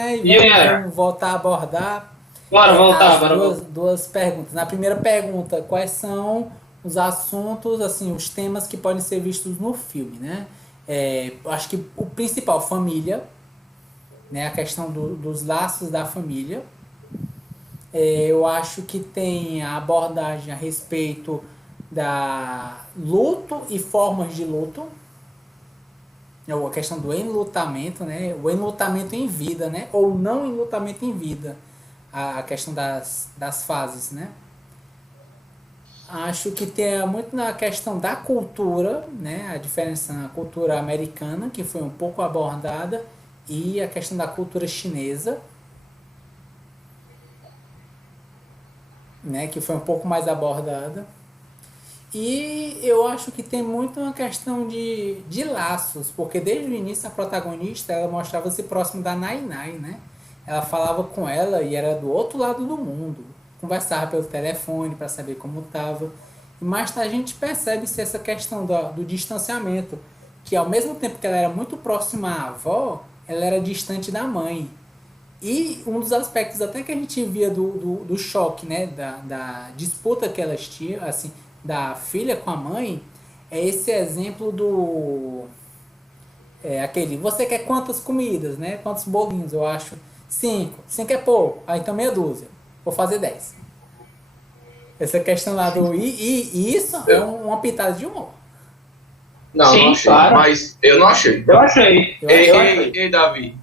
né? E vamos voltar a abordar duas perguntas. Na primeira pergunta, quais são os assuntos, assim, os temas que podem ser vistos no filme, né? Acho que o principal, família, né? A questão dos laços da família. Eu acho que tem a abordagem a respeito da luto e formas de luto. A questão do enlutamento, né? O enlutamento em vida, né? Ou não enlutamento em vida. A questão das fases, né? Acho que tem muito na questão da cultura, né? A diferença na cultura americana, que foi um pouco abordada, e a questão da cultura chinesa, né? Que foi um pouco mais abordada. E eu acho que tem muito uma questão de laços, porque desde o início a protagonista ela mostrava-se próximo da Nai Nai, né? Ela falava com ela e era do outro lado do mundo, conversava pelo telefone para saber como estava. E mais tarde a gente percebe-se essa questão do distanciamento, que ao mesmo tempo que ela era muito próxima à avó, ela era distante da mãe. E um dos aspectos até que a gente via do choque, né? Da disputa que elas tinham, assim, da filha com a mãe, é esse exemplo do... aquele, você quer quantas comidas, né? Quantos bolinhos, eu acho? 5. 5 é pouco. Então meia dúzia. Vou fazer 10. Essa questão lá do... E isso é uma pitada de humor. Não, sim, não achei. Claro. Mas eu não achei. Eu achei. Ei, Davi.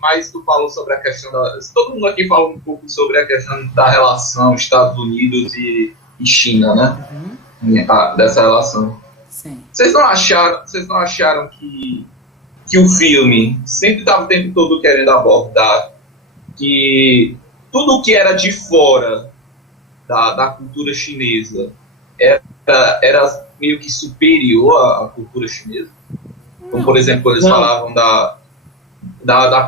Mas tu falou sobre a questão da... Todo mundo aqui falou um pouco sobre a questão da relação Estados Unidos e China, né? Uhum. Dessa relação. Sim. Vocês não acharam que o filme sempre estava o tempo todo querendo abordar que tudo que era de fora da cultura chinesa era meio que superior à cultura chinesa? Como, por exemplo, quando eles falavam da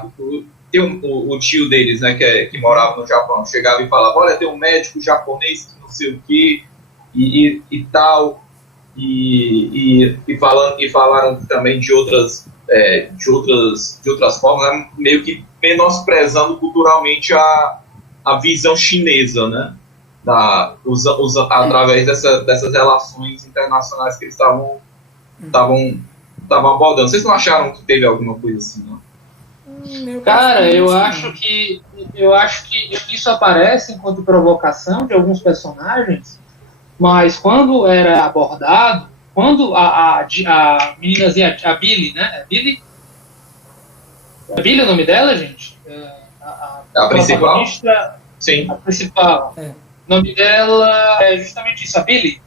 cultura... Tem o tio deles, né, que morava no Japão, chegava e falava, olha, tem um médico japonês que não sei o que e tal, e falaram também de outras formas, né, meio que menosprezando culturalmente a visão chinesa, né, através dessas relações internacionais que eles estavam abordando. Vocês não acharam que teve alguma coisa assim, não? Cara, eu acho que isso aparece enquanto provocação de alguns personagens, mas quando era abordado, quando a meninazinha, a Billy, né? É Billy o nome dela, gente? A principal? Sim. A principal. O nome dela é justamente isso, a Billy.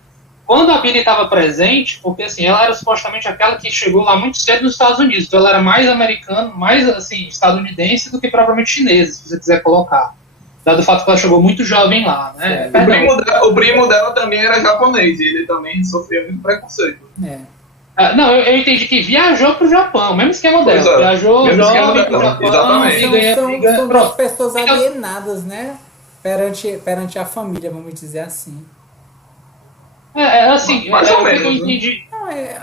Quando a Billy estava presente, porque assim, ela era supostamente aquela que chegou lá muito cedo nos Estados Unidos, então ela era mais americana, mais assim, estadunidense do que propriamente chinesa, se você quiser colocar. Dado o fato que ela chegou muito jovem lá, né? O primo dela também era japonês, e ele também sofria muito preconceito. Não, eu entendi que viajou pro Japão, mesmo esquema dela. Viajou jovem pro Japão. Exatamente. São duas pessoas alienadas, né? Perante a família, vamos dizer assim. Assim, mais ou menos, eu entendi.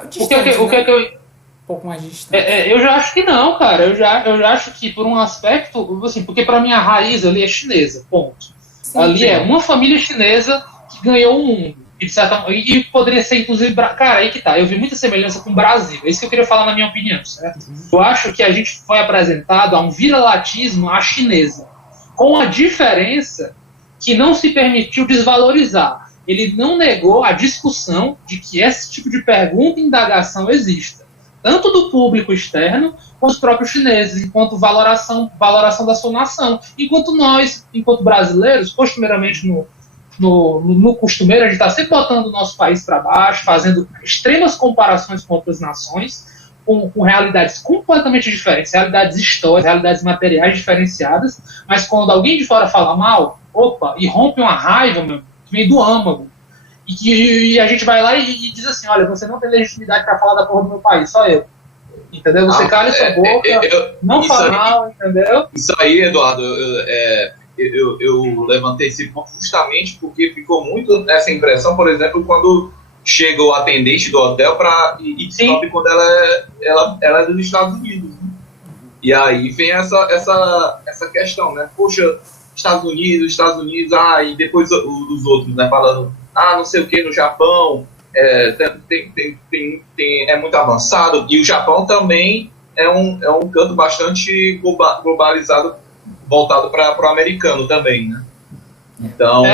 Distante, o que eu... Um pouco mais distante. Eu já acho que não, cara. Eu já acho que por um aspecto, assim, porque pra mim a raiz ali é chinesa, ponto. Sim, ali é uma família chinesa que ganhou o mundo. E poderia ser, inclusive, cara, aí que tá. Eu vi muita semelhança com o Brasil. É isso que eu queria falar na minha opinião, certo? Eu acho que a gente foi apresentado a um viralatismo à chinesa, com a diferença que não se permitiu desvalorizar. Ele não negou a discussão de que esse tipo de pergunta e indagação exista, tanto do público externo, quanto os próprios chineses, enquanto valoração da sua nação. Enquanto nós, enquanto brasileiros, costumeiramente no costumeiro, a gente está sempre botando o nosso país para baixo, fazendo extremas comparações com outras nações, com realidades completamente diferentes, realidades históricas, realidades materiais diferenciadas, mas quando alguém de fora fala mal, e rompe uma raiva, meu, que vem do âmago, e a gente vai lá e diz assim, olha, você não tem legitimidade para falar da porra do meu país, só eu. Entendeu? Você cala sua boca, não fala mal, entendeu? Isso aí, Eduardo, eu levantei esse ponto justamente porque ficou muito essa impressão, por exemplo, quando chega o atendente do hotel e descobre quando ela é dos Estados Unidos. Né? E aí vem essa questão, né? Poxa, Estados Unidos, e depois os outros, né? Falando, não sei o que no Japão, é muito avançado. E o Japão também é um canto bastante globalizado, voltado para o americano também, né? Então,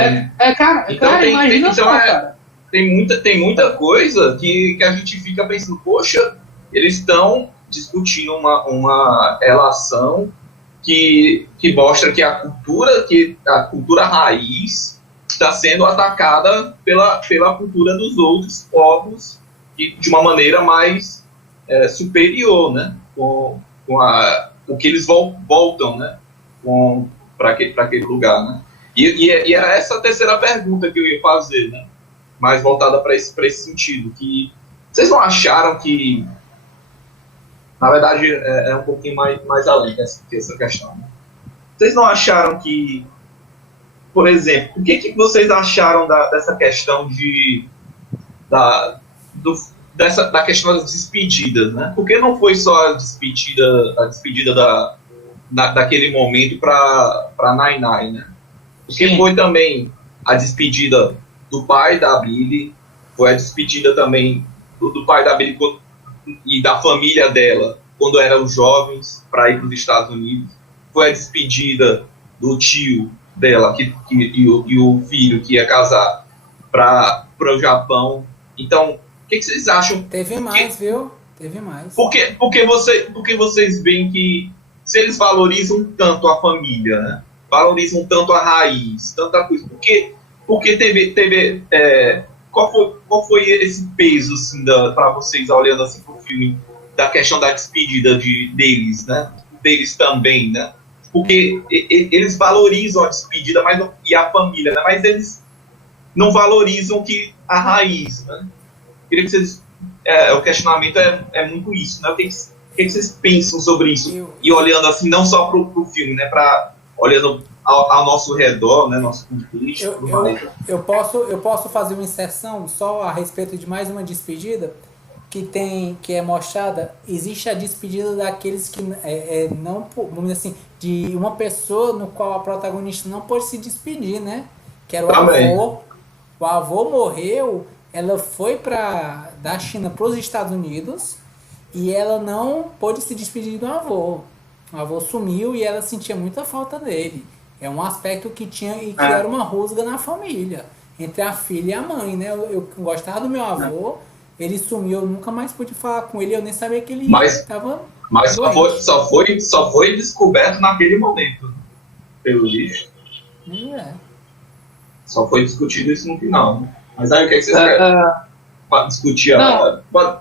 imagina só, cara. Tem muita coisa que a gente fica pensando, poxa, eles estão discutindo uma relação que mostra que a cultura raiz está sendo atacada pela cultura dos outros povos de uma maneira mais superior, né? Com o que eles voltam, né? Para aquele lugar, né? E era essa a terceira pergunta que eu ia fazer, né? Mais voltada para esse sentido, que vocês não acharam que, na verdade, é um pouquinho mais além dessa questão, né? Vocês não acharam que, por exemplo, o que vocês acharam dessa questão da questão das despedidas, né? Porque não foi só a despedida daquele momento para Nai-Nai, né? Porque Sim. foi também a despedida do pai da Billy, foi a despedida também do pai da Billy e da família dela quando eram jovens para ir para os Estados Unidos, foi a despedida do tio dela e o filho que ia casar para o Japão. Então, o que vocês acham? Teve mais, viu? Teve mais. Porque vocês veem que se eles valorizam tanto a família, né? Valorizam tanto a raiz, tanta coisa. Porque teve qual foi esse peso assim, para vocês olhando assim pro filme da questão da despedida deles, né? Deles também, né? Porque eles valorizam a despedida e a família, né? Mas eles não valorizam a raiz, né? Queria que vocês o questionamento é muito isso, né? O que vocês pensam sobre isso? E olhando assim, não só pro filme, né? Olhando ao nosso redor, né? Nosso contexto. Eu posso fazer uma inserção só a respeito de mais uma despedida que é mostrada. Existe a despedida daqueles que não, vamos dizer assim, de uma pessoa no qual a protagonista não pôde se despedir, né? Que era o avô. O avô morreu, ela foi da China para os Estados Unidos e ela não pôde se despedir do avô. O avô sumiu e ela sentia muita falta dele. É um aspecto que era uma rusga na família, entre a filha e a mãe, né? Eu gostava do meu avô, ele sumiu, eu nunca mais pude falar com ele, eu nem sabia que ele estava. Mas só foi descoberto naquele momento, pelo visto. Só foi discutido isso no final, né? Mas aí o que vocês querem? Para discutir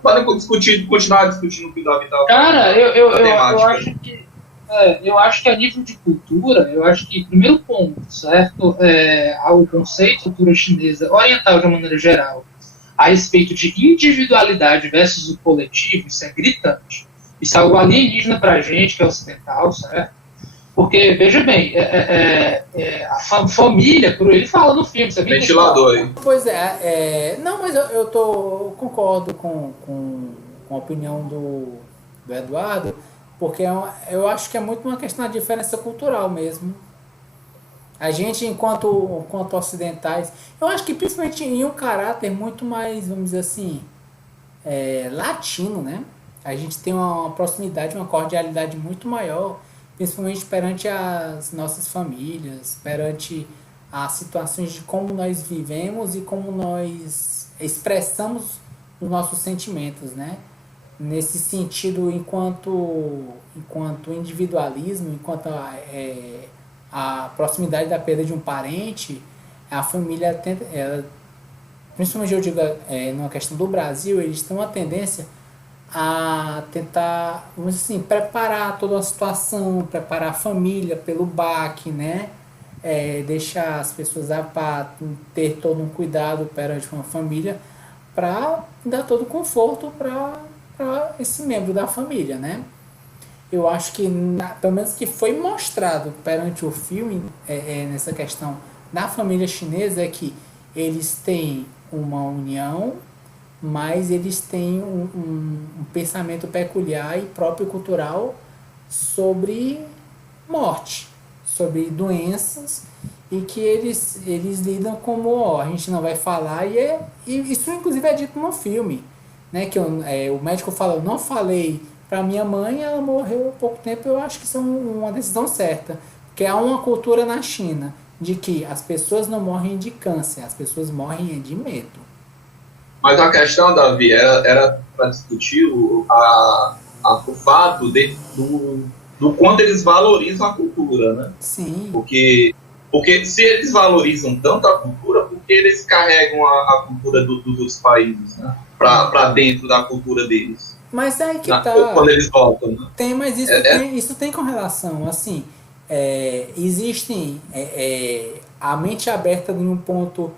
podem continuar discutindo o que o Davi estava falando. Cara, eu acho que a nível de cultura, eu acho que, primeiro ponto, certo, o conceito de cultura chinesa, oriental de uma maneira geral, a respeito de individualidade versus o coletivo, isso é gritante. Isso é algo alienígena pra gente, que é ocidental, certo? Porque, veja bem, a família, por ele fala no filme, você viu? Ventilador aí. Pois não, mas eu concordo com a opinião do Eduardo, porque eu acho que é muito uma questão da diferença cultural mesmo. A gente, enquanto ocidentais, eu acho que principalmente em um caráter muito mais, vamos dizer assim, latino, né? A gente tem uma proximidade, uma cordialidade muito maior, principalmente perante as nossas famílias, perante as situações de como nós vivemos e como nós expressamos os nossos sentimentos, né? Nesse sentido, enquanto individualismo, enquanto a proximidade da perda de um parente, a família tenta, principalmente eu digo numa questão do Brasil, eles têm uma tendência a tentar, vamos dizer assim, preparar toda a situação, preparar a família pelo baque, né? Deixar as pessoas para ter todo um cuidado perante uma família para dar todo o conforto para esse membro da família, né? Eu acho que, pelo menos que foi mostrado perante o filme, nessa questão da família chinesa, é que eles têm uma união, mas eles têm um pensamento peculiar e próprio cultural sobre morte, sobre doenças, e que eles lidam como, ó, a gente não vai falar, e isso inclusive é dito no filme, né, que o médico fala, eu não falei para minha mãe, ela morreu há pouco tempo, eu acho que isso é uma decisão certa, porque há uma cultura na China de que as pessoas não morrem de câncer, as pessoas morrem de medo. Mas a questão, Davi, era para discutir o fato do quanto eles valorizam a cultura, né? Sim. Porque se eles valorizam tanto a cultura, por que eles carregam a cultura dos outros países, né? Para dentro da cultura deles? Mas é aí que Quando eles voltam, né? tem, mas isso tem correlação, assim, existem a mente aberta em um ponto,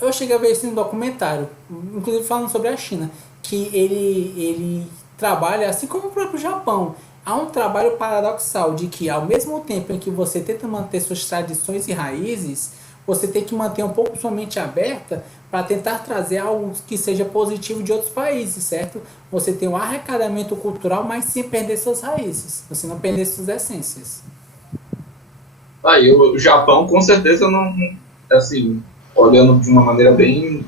eu cheguei a ver isso em um documentário, inclusive falando sobre a China, que ele trabalha, assim como o próprio Japão, há um trabalho paradoxal de que ao mesmo tempo em que você tenta manter suas tradições e raízes, você tem que manter um pouco sua mente aberta para tentar trazer algo que seja positivo de outros países, certo? Você tem um arrecadamento cultural, mas sem perder suas raízes, você não perder suas essências. Aí, o Japão, com certeza, não, assim, olhando de uma maneira bem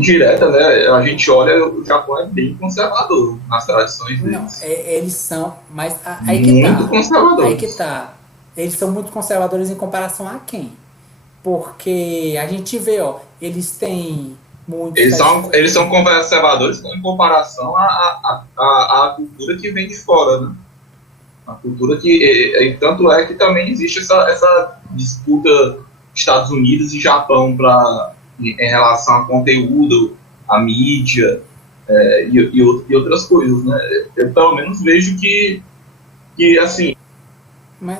direta, né? A gente olha, o Japão é bem conservador nas tradições Não, deles. eles são, mas Muito aí que conservadores. tá. Eles são muito conservadores em comparação a quem? Porque a gente vê, ó, eles têm muitos Eles são conservadores em comparação à cultura que vem de fora, né? A cultura que. Tanto é que também existe essa disputa Estados Unidos e Japão em relação a conteúdo, a mídia e outras coisas, né? Eu pelo menos vejo que assim, Mas,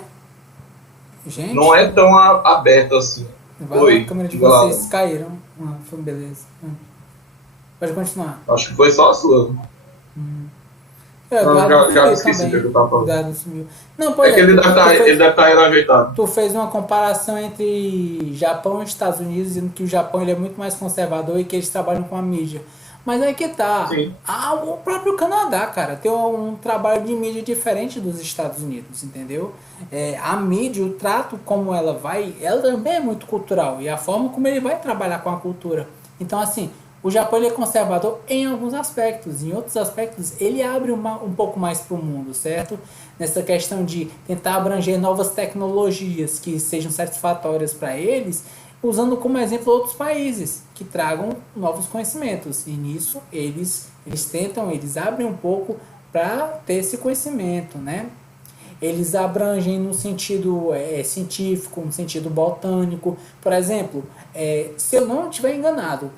gente, não é tão aberto assim. vai lá, a Oi, câmera de diga lá. vocês caíram. Foi beleza. Pode continuar. Acho que foi só a sua. O Eu Eduardo já sumiu esqueci o que também. eu tava O falando. Eduardo sumiu. Não, É pois que é, ele deve estar indo ajeitado. tu fez uma comparação entre Japão e Estados Unidos, dizendo que o Japão ele é muito mais conservador e que eles trabalham com a mídia. Mas aí que tá. Sim. O próprio Canadá, cara, tem um trabalho de mídia diferente dos Estados Unidos, entendeu? A mídia, o trato como ela vai, ela também é muito cultural. E a forma como ele vai trabalhar com a cultura. Então, assim, o Japão ele é conservador em alguns aspectos. Em outros aspectos, ele abre um pouco mais para o mundo, certo? Nessa questão de tentar abranger novas tecnologias que sejam satisfatórias para eles, usando como exemplo outros países que tragam novos conhecimentos. E nisso eles abrem um pouco para ter esse conhecimento, né? Eles abrangem no sentido científico, no sentido botânico. Por exemplo, se eu não estiver enganado,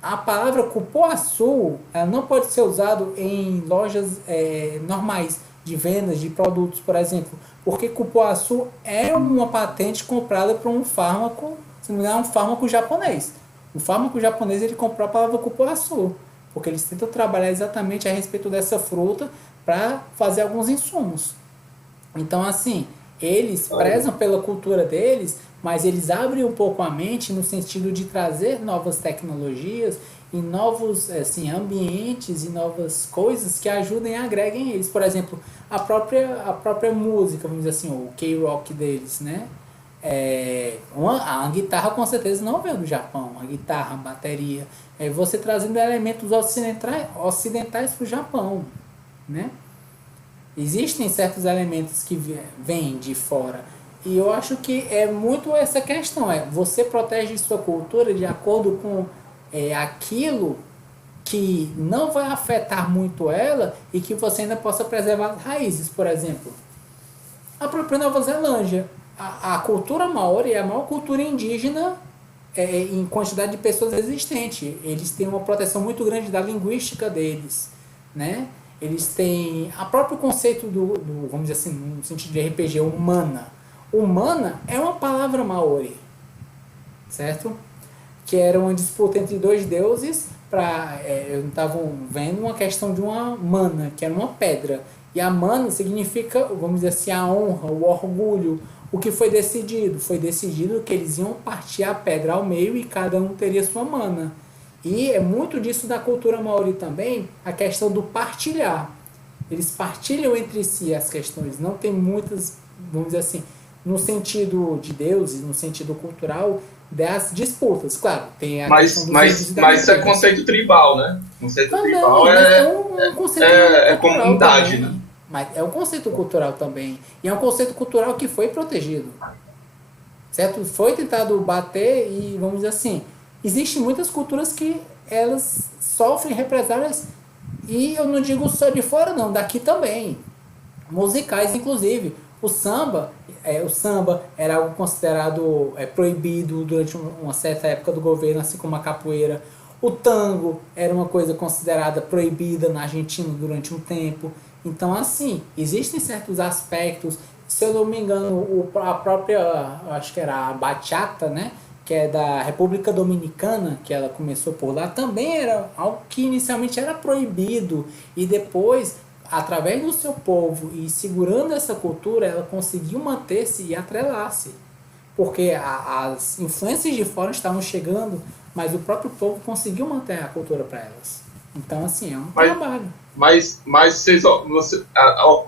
a palavra cupuaçu ela não pode ser usada em lojas normais de vendas de produtos, por exemplo, porque cupuaçu é uma patente comprada por um fármaco, se não me engano, é um fármaco japonês. O fármaco japonês ele comprou a palavra cupuaçu, porque eles tentam trabalhar exatamente a respeito dessa fruta para fazer alguns insumos. Então, assim, eles prezam pela cultura deles, mas eles abrem um pouco a mente no sentido de trazer novas tecnologias e novos assim, ambientes e novas coisas que ajudem e agreguem eles. Por exemplo, a própria música, vamos dizer assim, o K-Rock deles, né? A guitarra com certeza não veio do Japão, a guitarra, a bateria. Você trazendo elementos ocidentais para o Japão, né? Existem certos elementos que vêm de fora. E eu acho que é muito essa questão. Você protege sua cultura de acordo com aquilo que não vai afetar muito ela e que você ainda possa preservar as raízes. Por exemplo, a própria Nova Zelândia. A cultura maori é a maior cultura indígena em quantidade de pessoas existente. Eles têm uma proteção muito grande da linguística deles, né? Eles têm o próprio conceito vamos dizer assim, no sentido de RPG, humana. Humana é uma palavra maori, certo? Que era uma disputa entre dois deuses eu estava vendo uma questão de uma mana, que era uma pedra. E a mana significa, vamos dizer assim, a honra, o orgulho. O que foi decidido? Foi decidido que eles iam partir a pedra ao meio e cada um teria sua mana. E é muito disso da cultura maori também, a questão do partilhar. eles partilham entre si as questões, não tem muitas, vamos dizer assim, no sentido de Deus e no sentido cultural, das disputas. Claro, tem a questão dos índios e da mas isso é indígena. conceito tribal, né? Conceito Também, tribal mas é, um conceito é cultural comunidade, também. né? Mas é um conceito cultural também. E é um conceito cultural que foi protegido. Certo? Foi tentado bater e, vamos dizer assim, existem muitas culturas que elas sofrem represálias e eu não digo só de fora não, daqui também. Musicais, inclusive. O samba era algo considerado proibido durante uma certa época do governo, assim como a capoeira. O tango era uma coisa considerada proibida na Argentina durante um tempo. Então, assim, existem certos aspectos. Se eu não me engano, a própria, acho que era a bachata, né? Que é da República Dominicana, que ela começou por lá, também era algo que inicialmente era proibido. E depois, através do seu povo e segurando essa cultura, ela conseguiu manter-se e atrelar-se. Porque as influências de fora estavam chegando, mas o próprio povo conseguiu manter a cultura para elas. Então, assim, é um trabalho. Mas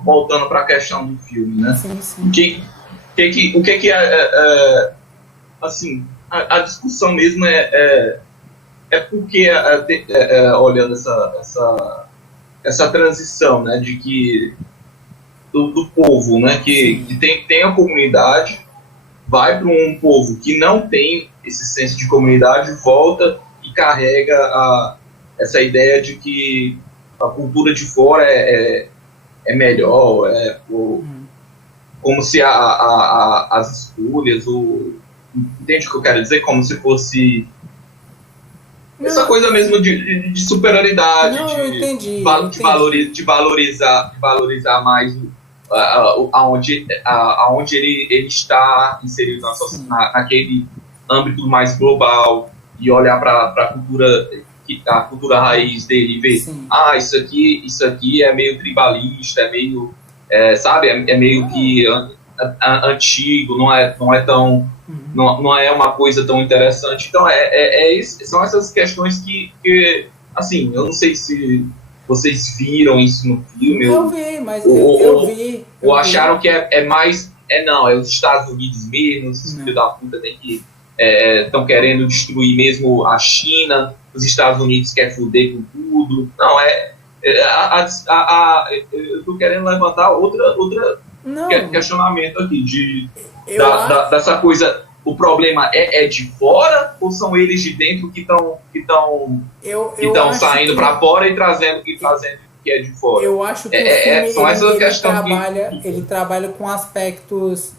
voltando para a questão do filme, né? Sim, sim. O que é assim, a discussão mesmo é porque olhando essa transição, né, de que do povo, né, que tem a comunidade, vai para um povo que não tem esse senso de comunidade, volta e carrega essa ideia de que a cultura de fora é melhor, como se as escolhas, entende o que eu quero dizer? Como se fosse essa coisa mesmo de superioridade, de valorizar mais aonde ele está inserido naquele âmbito mais global e olhar para a cultura raiz dele e ver, isso aqui é meio tribalista, é meio, sabe, é meio que antigo, não é tão, não é uma coisa tão interessante. Então são essas questões que assim, eu não sei se vocês viram isso no filme, eu vi, mas eu vi. Ou acharam que é mais, não, é os Estados Unidos mesmo, esses filhos da puta estão querendo destruir mesmo a China, os Estados Unidos querem foder com tudo. Não, eu estou querendo levantar outra questionamento aqui, dessa coisa. O problema é de fora ou são eles de dentro que estão saindo para fora e trazendo o que é de fora? Eu acho que o filme ele trabalha com aspectos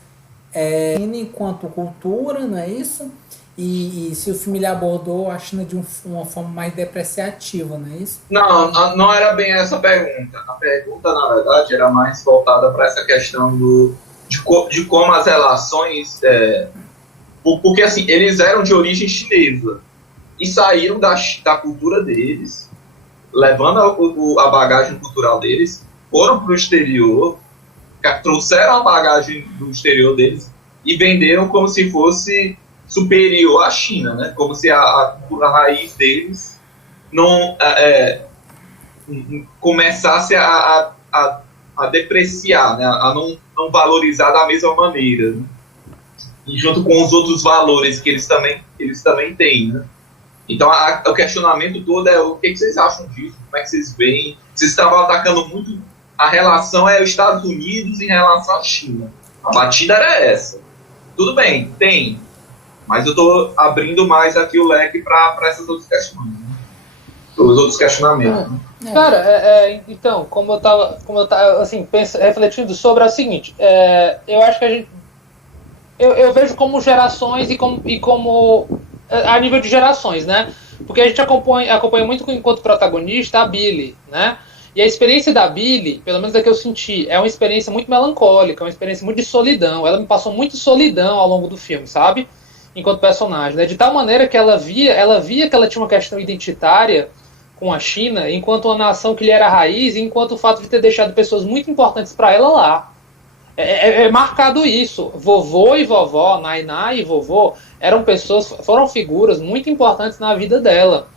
enquanto cultura, não é isso? E se o filme ele abordou a China de uma forma mais depreciativa, não é isso? Não era bem essa pergunta. A pergunta, na verdade, era mais voltada para essa questão de como as relações... porque, assim, eles eram de origem chinesa e saíram da cultura deles, levando a bagagem cultural deles, foram para o exterior, trouxeram a bagagem do exterior deles e venderam como se fosse superior à China, né? Como se a cultura raiz deles não começasse a depreciar, né? A não valorizar da mesma maneira, né? E junto com os outros valores que eles também têm, né? Então o questionamento todo é o que vocês acham disso, como é que vocês veem? Vocês estavam atacando muito a relação os Estados Unidos em relação à China. A batida era essa. Tudo bem, tem, mas eu estou abrindo mais aqui o leque para essas outras questões, né? Os outros questionamentos. Cara, então, como eu tava assim, refletindo sobre é o seguinte, eu acho que a gente eu vejo como gerações e como a nível de gerações, né? Porque a gente acompanha muito enquanto protagonista a Billy, né? E a experiência da Billy, pelo menos a que eu senti, é uma experiência muito melancólica, uma experiência muito de solidão. Ela me passou muito solidão ao longo do filme, sabe? Enquanto personagem, né? De tal maneira que ela via que ela tinha uma questão identitária com a China, enquanto uma nação que lhe era raiz, e enquanto o fato de ter deixado pessoas muito importantes para ela lá. É marcado isso. Vovô e vovó, Nainá e vovô, foram figuras muito importantes na vida dela.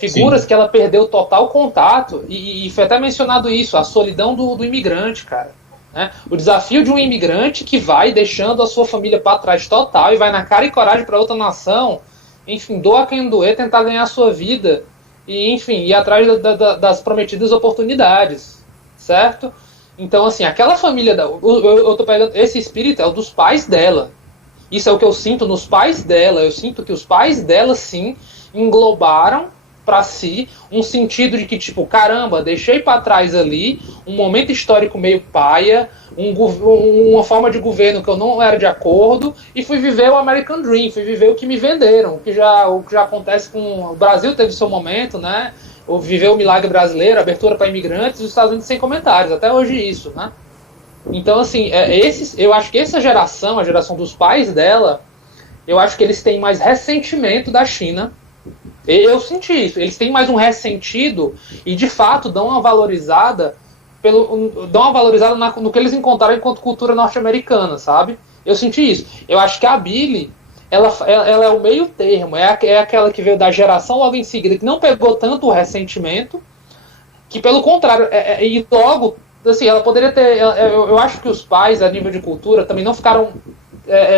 Figuras Sim. que ela perdeu total contato, e foi até mencionado isso, a solidão do imigrante, cara. Né? O desafio de um imigrante que vai deixando a sua família para trás total e vai na cara e coragem para outra nação, enfim, doa quem doer, tentar ganhar a sua vida e, enfim, ir atrás das prometidas oportunidades, certo? Então, assim, aquela família, eu tô pegando, esse espírito é o dos pais dela. Isso é o que eu sinto nos pais dela. Eu sinto que os pais dela, sim, englobaram para si um sentido de que, tipo, caramba, deixei para trás ali um momento histórico meio paia, uma forma de governo que eu não era de acordo, e fui viver o American Dream, fui viver o que me venderam, o que já acontece com... O Brasil teve seu momento, né? Viveu o milagre brasileiro, abertura para imigrantes, os Estados Unidos sem comentários, até hoje isso, né? Então, assim, eu acho que essa geração, a geração dos pais dela, eu acho que eles têm mais ressentimento da China. Eu senti isso. Eles têm mais um ressentido e, de fato, dão uma valorizada no que eles encontraram enquanto cultura norte-americana, sabe? Eu senti isso. Eu acho que a Billie, ela é o meio termo. É aquela que veio da geração logo em seguida, que não pegou tanto o ressentimento, que, pelo contrário, e logo... Assim, ela poderia ter... Eu acho que os pais, a nível de cultura, também não ficaram,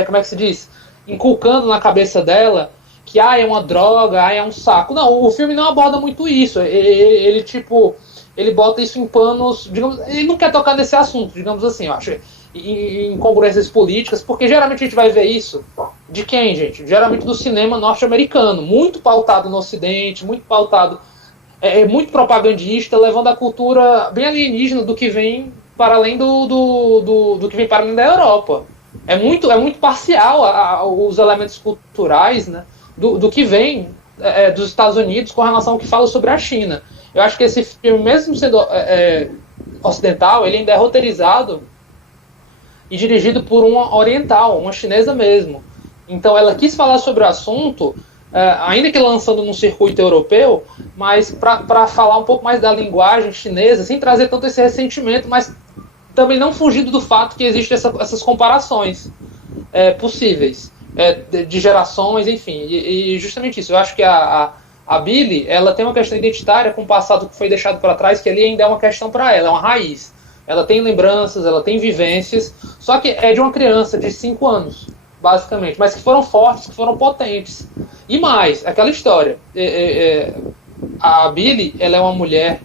como é que se diz? Inculcando na cabeça dela que, é uma droga, é um saco. Não, o filme não aborda muito isso. Ele tipo... Ele bota isso em panos... Digamos, ele não quer tocar nesse assunto, digamos assim, eu acho. Em incongruências políticas, porque geralmente a gente vai ver isso de quem, gente? Geralmente do cinema norte-americano. Muito pautado no Ocidente, muito pautado... muito propagandista, levando a cultura bem alienígena do que vem para além do que vem para além da Europa. É muito parcial os elementos culturais, né, do que vem dos Estados Unidos com relação ao que fala sobre a China. Eu acho que esse filme, mesmo sendo ocidental, ele ainda é roteirizado e dirigido por uma oriental, uma chinesa mesmo. Então ela quis falar sobre o assunto, ainda que lançando num circuito europeu, mas para falar um pouco mais da linguagem chinesa, sem trazer tanto esse ressentimento, mas também não fugindo do fato que existem essas comparações possíveis, de gerações, enfim, e justamente isso. Eu acho que a Billie, ela tem uma questão identitária com o passado que foi deixado para trás, que ali ainda é uma questão para ela, é uma raiz. Ela tem lembranças, ela tem vivências, só que é de uma criança de 5 anos, basicamente, mas que foram fortes, que foram potentes. E mais, aquela história, a Billie, ela é uma mulher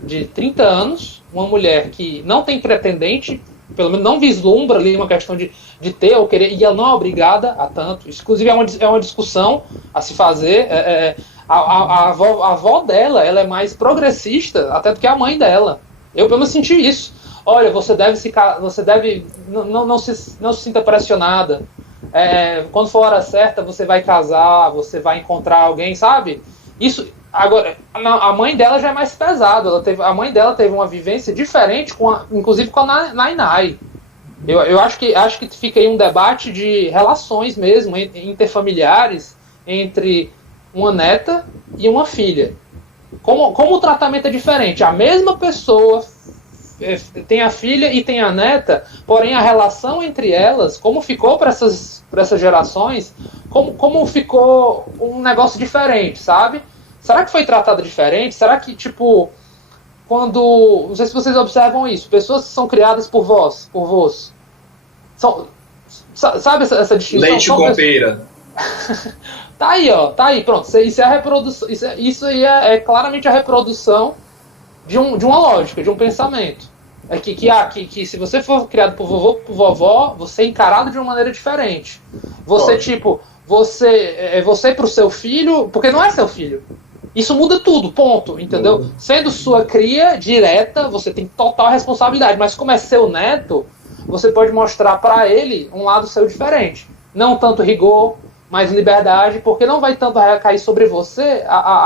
de 30 anos, uma mulher que não tem pretendente, pelo menos não vislumbra ali uma questão de ter ou querer, e ela não é obrigada a tanto. Isso, inclusive, é uma discussão a se fazer. A avó dela, ela é mais progressista até do que a mãe dela. Eu pelo menos senti isso. Olha, você deve não se sinta pressionada. Quando for a hora certa, você vai casar, você vai encontrar alguém, sabe? Isso. Agora, a mãe dela já é mais pesada. A mãe dela teve uma vivência diferente, inclusive com a Nai. Eu acho que fica aí um debate de relações mesmo, interfamiliares, entre uma neta e uma filha. Como o tratamento é diferente. A mesma pessoa tem a filha e tem a neta, porém a relação entre elas, como ficou para essas gerações, como ficou um negócio diferente, sabe? Será que foi tratada diferente? Será que, tipo, quando... Não sei se vocês observam isso. Pessoas que são criadas por vós. Sabe essa distinção? Leite com pera. Tá aí, pronto. Isso é a reprodução. Isso aí é claramente a reprodução de uma lógica, de um pensamento. Que se você for criado por vovô, por vovó, você é encarado de uma maneira diferente. Você, tipo, você pro seu filho, porque não é seu filho. Isso muda tudo, ponto, entendeu? Sendo sua cria direta, você tem total responsabilidade, mas como é seu neto, você pode mostrar para ele um lado seu diferente. Não tanto rigor, mais liberdade, porque não vai tanto recair sobre você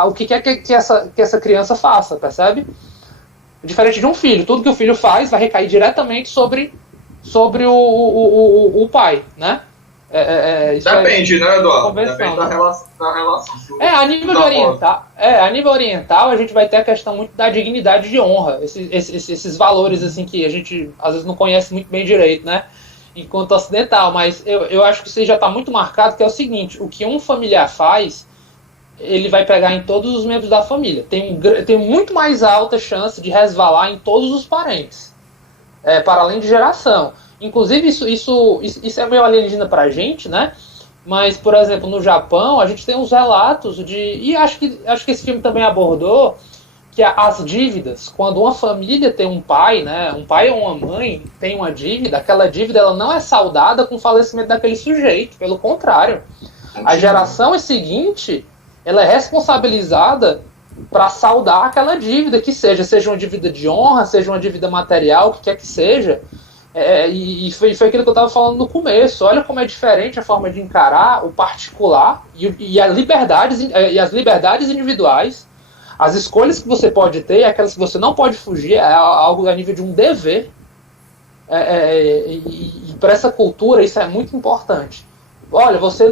o que quer que essa criança faça, percebe? Diferente de um filho, tudo que o filho faz vai recair diretamente sobre o pai, né? Depende, né, Eduardo? Depende da relação. A nível oriental, a gente vai ter a questão muito da dignidade de honra, esses valores assim que a gente às vezes não conhece muito bem direito, né? Enquanto ocidental, mas eu acho que isso já está muito marcado, que é o seguinte: o que um familiar faz ele vai pegar em todos os membros da família. Tem muito mais alta chance de resvalar em todos os parentes, para além de geração. Inclusive, isso é meio alienígena pra gente, né? Mas, por exemplo, no Japão, a gente tem uns relatos de... E acho que esse filme também abordou que as dívidas, quando uma família tem um pai, né? Um pai ou uma mãe tem uma dívida, aquela dívida ela não é saldada com o falecimento daquele sujeito. Pelo contrário. A geração seguinte, ela é responsabilizada para saldar aquela dívida, que seja uma dívida de honra, seja uma dívida material, o que quer que seja. E foi aquilo que eu estava falando no começo. Olha como é diferente a forma de encarar o particular e as liberdades individuais, as escolhas que você pode ter, aquelas que você não pode fugir, é algo a nível de um dever. E para essa cultura isso é muito importante. Olha, você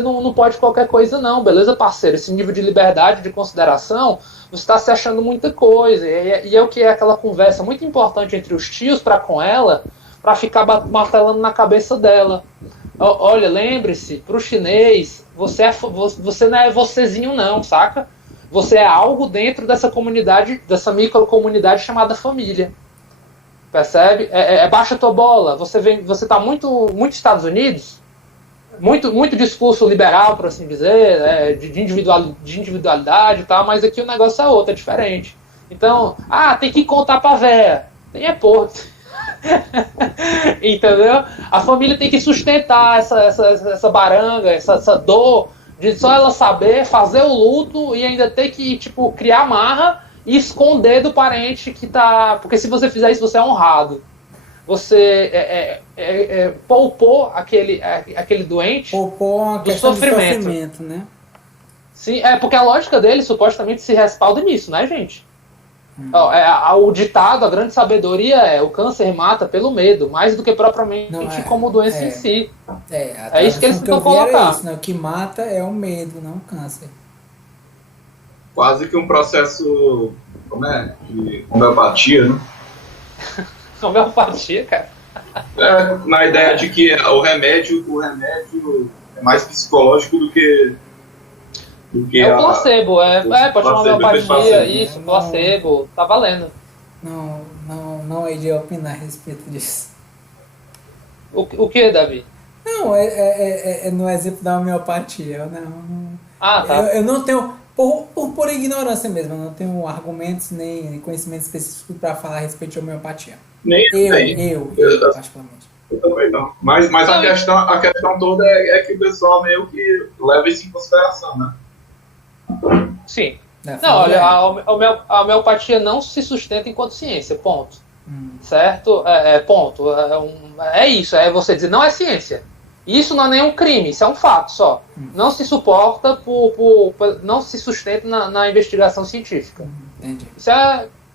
não pode qualquer coisa não, beleza, parceiro? Esse nível de liberdade, de consideração, você está se achando muita coisa. E é o que é aquela conversa muito importante entre os tios para com ela, para ficar martelando na cabeça dela. Olha, lembre-se, para o chinês, você não é vocêzinho não, saca? Você é algo dentro dessa comunidade, dessa microcomunidade chamada família. Percebe? Baixa tua bola. Você está muito Estados Unidos, muito discurso liberal, por assim dizer, de individualidade e tal, mas aqui o negócio é outro, é diferente. Então, tem que contar pra véia. Nem porra. Entendeu? A família tem que sustentar essa baranga, essa dor, de só ela saber fazer o luto e ainda ter que, tipo, criar marra e esconder do parente que tá... Porque se você fizer isso, você é honrado. Você poupou aquele doente do sofrimento, né? Sim, porque a lógica dele supostamente se respalda nisso, né, gente? O ditado, a grande sabedoria o câncer mata pelo medo, mais do que propriamente como doença em si. É isso que eles tentam colocar. Isso, né? O que mata é o medo, não o câncer. Quase que um processo, de homeopatia, né? Homeopatia, cara. Na ideia de que o remédio é mais psicológico do que o placebo, pode chamar homeopatia, isso, placebo, tá valendo. Não hei de opinar a respeito disso. O que, Davi? Não, no exemplo da homeopatia, tá. Eu não tenho, por ignorância mesmo, eu não tenho argumentos nem conhecimentos específicos para falar a respeito de homeopatia. Nem eu particularmente. Eu também não. Mas a questão toda é que o pessoal meio que leva isso em consideração, né? Sim. Não, olha, a homeopatia não se sustenta enquanto ciência, ponto. Certo? Ponto. É isso, você dizer, não é ciência. Isso não é nenhum crime, isso é um fato só. Não se suporta não se sustenta na investigação científica. Entendi.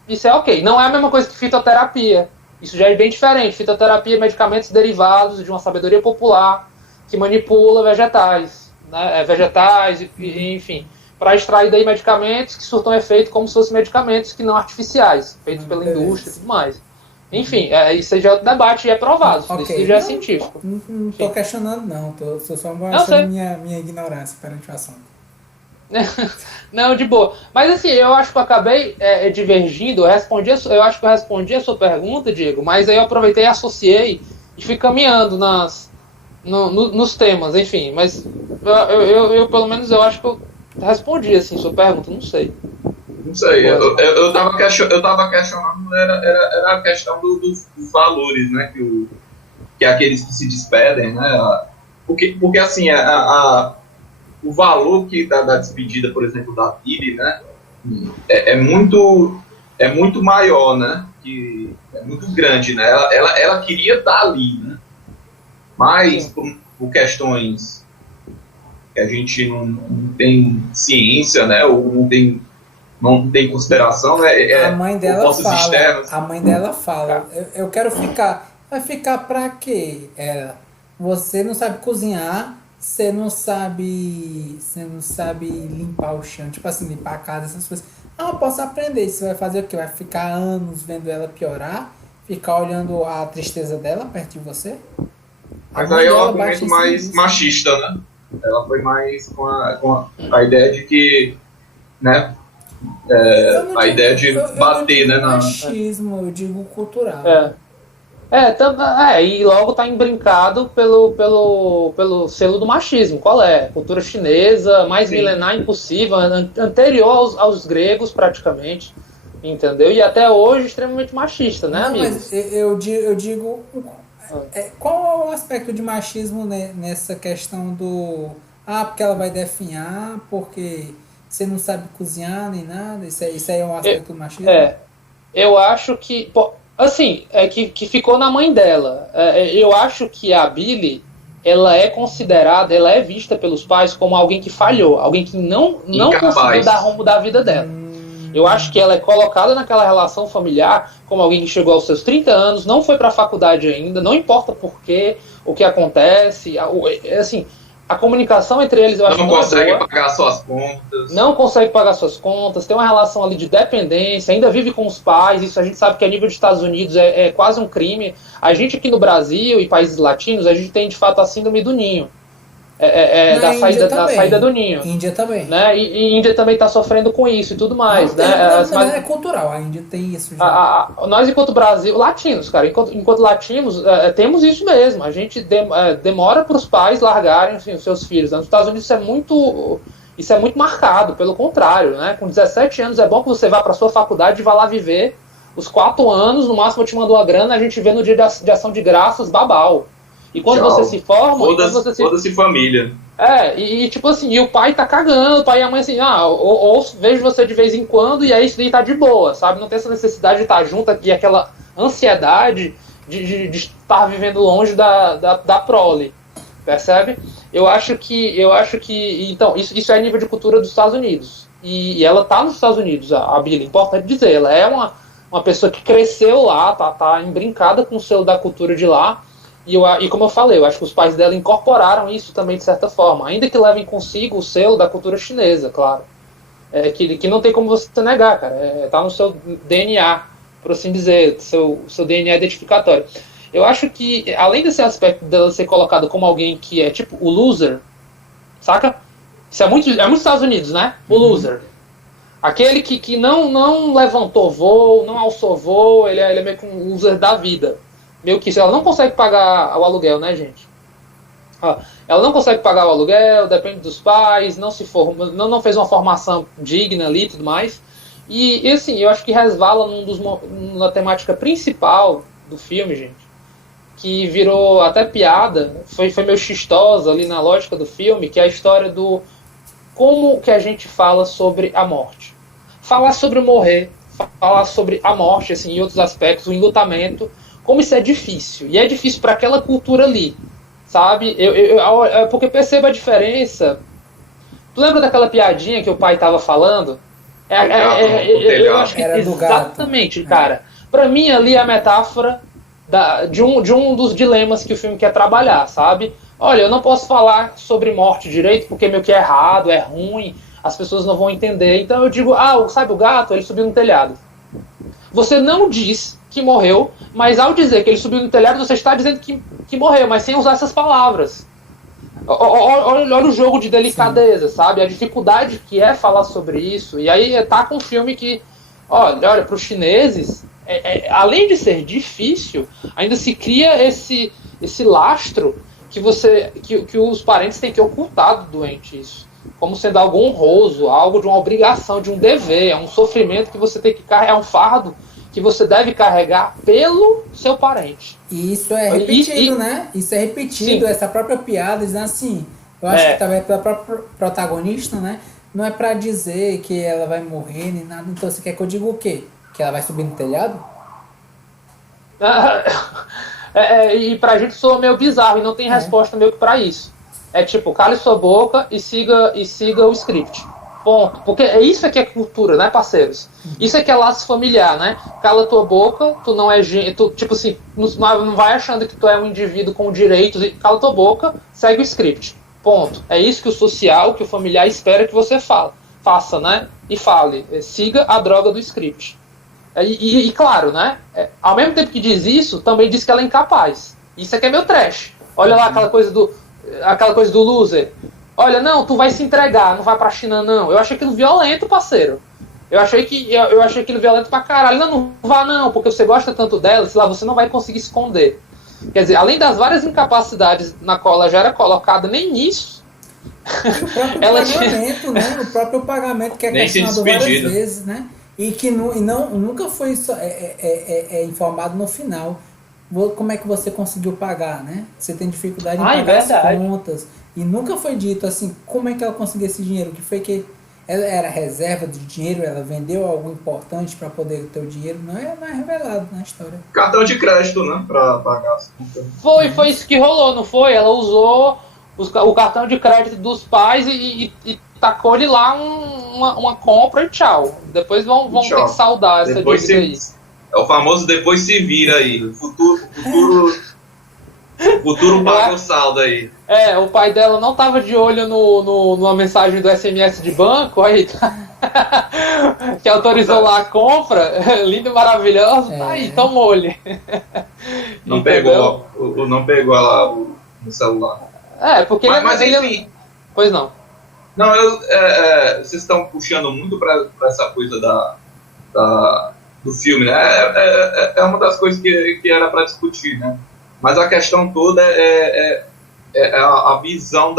Isso é ok. Não é a mesma coisa que fitoterapia. Isso já é bem diferente. Fitoterapia é medicamentos derivados de uma sabedoria popular que manipula vegetais, né? Vegetais, enfim, para extrair daí medicamentos que surtam efeito como se fossem medicamentos que não artificiais, feitos pela indústria e tudo mais. Enfim, isso já é outro debate e é provado. Okay. Isso já é científico. Não estou questionando, não. Estou só mostrando minha ignorância perante o assunto. Não, de boa. Mas assim, eu acho que eu acabei divergindo. Eu acho que eu respondi a sua pergunta, Diego, mas aí eu aproveitei, associei e fui caminhando nos temas, enfim. Mas eu pelo menos eu acho que eu respondi assim sua pergunta, não sei. Não sei, eu tava questionando, era a questão dos valores, né, que aqueles que se despedem, né, porque assim, o valor que da despedida, por exemplo, da Billy, né, é muito maior, né, que é muito grande, né, ela queria estar ali, né, mas por questões que a gente não tem ciência, né, ou não tem consideração, né, a mãe dela fala, eu quero ficar. Vai ficar pra quê? Você não sabe cozinhar, você não sabe limpar o chão, tipo assim, limpar a casa, essas coisas. Eu posso aprender. Você vai fazer o quê? Vai ficar anos vendo ela piorar? Ficar olhando a tristeza dela perto de você? Mas aí é um argumento mais machista, né? Ela foi mais com a ideia de que, né, a ideia de bater, né, na... machismo, eu digo cultural. E logo tá embrincado pelo selo do machismo. Qual é? Cultura chinesa, mais Sim. milenar impossível, anterior aos gregos praticamente, entendeu? E até hoje extremamente machista, né, Não, amigos? mas eu digo qual é o aspecto de machismo nessa questão do porque ela vai definhar, porque você não sabe cozinhar nem nada, isso aí é um aspecto do machismo? Eu acho que, assim, que ficou na mãe dela. Eu acho que a Billy, ela é considerada, ela é vista pelos pais como alguém que falhou, alguém que não conseguiu dar rumo da vida dela. Eu acho que ela é colocada naquela relação familiar como alguém que chegou aos seus 30 anos, não foi para a faculdade ainda, não importa por quê, o que acontece, assim, a comunicação entre eles eu acho Não muito consegue boa. pagar suas contas. Não consegue pagar suas contas, tem uma relação ali de dependência, ainda vive com os pais, isso a gente sabe que a nível dos Estados Unidos é quase um crime. A gente aqui no Brasil e países latinos, a gente tem de fato a síndrome do ninho. Da saída do ninho. Índia também. Né? E Índia também está sofrendo com isso e tudo mais. Não, né? É cultural, a Índia tem isso já. Nós, enquanto Brasil, latinos, cara, enquanto latinos, temos isso mesmo. A gente demora para os pais largarem os seus filhos. Nos Estados Unidos isso é muito marcado, pelo contrário, né? Com 17 anos é bom que você vá para sua faculdade e vá lá viver os 4 anos, no máximo eu te mando uma grana, a gente vê no dia de ação de graças, babau. E quando você se forma... Foda-se família. Tipo assim, e o pai tá cagando, o pai e a mãe assim, ou vejo você de vez em quando e aí isso daí tá de boa, sabe? Não tem essa necessidade de estar junto aqui, aquela ansiedade de estar vivendo longe da prole, percebe? Eu acho que então, isso é nível de cultura dos Estados Unidos. E ela tá nos Estados Unidos, a Billy, importante dizer, ela é uma pessoa que cresceu lá, tá embrincada com o selo da cultura de lá. E como eu falei, eu acho que os pais dela incorporaram isso também de certa forma, ainda que levem consigo o selo da cultura chinesa, claro. Que não tem como você negar, cara. Tá no seu DNA, por assim dizer, seu DNA identificatório. Eu acho que, além desse aspecto dela ser colocada como alguém que é tipo o loser, saca? Isso é muito Estados Unidos, né? O loser. Aquele que não levantou voo, não alçou voo, ele é meio que um loser da vida. Meio que ela não consegue pagar o aluguel, né, gente? Ela não consegue pagar o aluguel, depende dos pais, não não fez uma formação digna ali e tudo mais. E assim, eu acho que resvala na temática principal do filme, gente, que virou até piada, foi meio chistosa ali na lógica do filme, que é a história do como que a gente fala sobre a morte. Falar sobre morrer, falar sobre a morte, assim, em outros aspectos, o enlutamento, como isso é difícil. E é difícil para aquela cultura ali, sabe? Porque perceba a diferença. Tu lembra daquela piadinha que o pai tava falando? Eu acho que era do gato. Exatamente, cara. Para mim ali é a metáfora de um dos dilemas que o filme quer trabalhar, sabe? Olha, eu não posso falar sobre morte direito porque meio que é errado, é ruim, as pessoas não vão entender. Então eu digo, sabe o gato? Ele subiu no telhado. Você não diz que morreu, mas ao dizer que ele subiu no telhado, você está dizendo que morreu, mas sem usar essas palavras. Olha o jogo de delicadeza, sabe? A dificuldade que é falar sobre isso. E aí tá com um filme que, olha, para os chineses, além de ser difícil, ainda se cria esse lastro que os parentes têm que ocultar do doente isso. Como sendo algo honroso, algo de uma obrigação, de um dever, é um sofrimento que você tem que carregar, é um fardo que você deve carregar pelo seu parente. E isso é repetido, né? Isso é repetido, sim. Essa própria piada, dizendo assim, eu acho que talvez pela própria protagonista, né? Não é pra dizer que ela vai morrer nem nada, então você quer que eu diga o quê? Que ela vai subir no telhado? E pra gente soa meio bizarro e não tem resposta meio que pra isso. É tipo, cale sua boca e siga o script. Ponto. Porque isso que é cultura, né, parceiros? Isso que é laço familiar, né? Cala tua boca, tu não é tipo assim, não vai achando que tu é um indivíduo com direitos, cala tua boca, segue o script. Ponto. É isso que o social, que o familiar espera que você faça, né? E fale. Siga a droga do script. E claro, né? Ao mesmo tempo que diz isso, também diz que ela é incapaz. Isso aqui é meu trash. Olha lá aquela coisa do loser. olha, não, tu vai se entregar, não vai pra China, não. Eu achei aquilo violento, parceiro. Eu achei aquilo violento pra caralho. Não, não vá não, porque você gosta tanto dela, sei lá, você não vai conseguir esconder. Quer dizer, além das várias incapacidades na qual ela já era colocada, nem nisso. O próprio Ela pagamento, né? O próprio pagamento que é Nem se questionado várias despediram. vezes, né? E que nunca foi informado no final. Como é que você conseguiu pagar, né? Você tem dificuldade em pagar as contas. E nunca foi dito assim, como é que ela conseguiu esse dinheiro? Que foi que ela era reserva de dinheiro, ela vendeu algo importante para poder ter o dinheiro. Não é revelado na história. Cartão de crédito, né? Pra pagar as contas. Foi isso que rolou, não foi? Ela usou o cartão de crédito dos pais e tacou-lhe lá uma compra e tchau. Depois vão ter que saldar essa depois dívida aí. É o famoso depois se vira aí. O futuro paga o saldo aí. O pai dela não tava de olho numa mensagem do SMS de banco, aí que autorizou lá a compra, lindo e maravilhoso, tá aí, toma-lhe. Não pegou lá no celular. Porque mas enfim. Pois não. Não, vocês estão puxando muito para essa coisa do filme, né? É uma das coisas que era para discutir, né? Mas a questão toda é a visão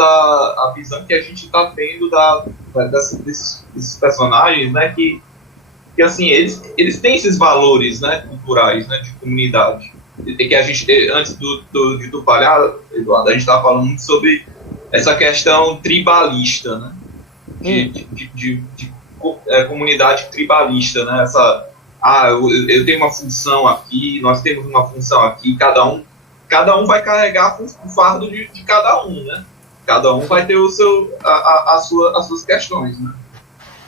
que a gente está tendo desses personagens, né? Que assim, eles têm esses valores, né, culturais, né, de comunidade. E que a gente, antes de tu falhar, Eduardo, a gente estava falando muito sobre essa questão tribalista, né? De comunidade tribalista, né? Eu tenho uma função aqui, nós temos uma função aqui, cada um vai carregar o fardo de cada um, né? Cada um vai ter as suas questões, né?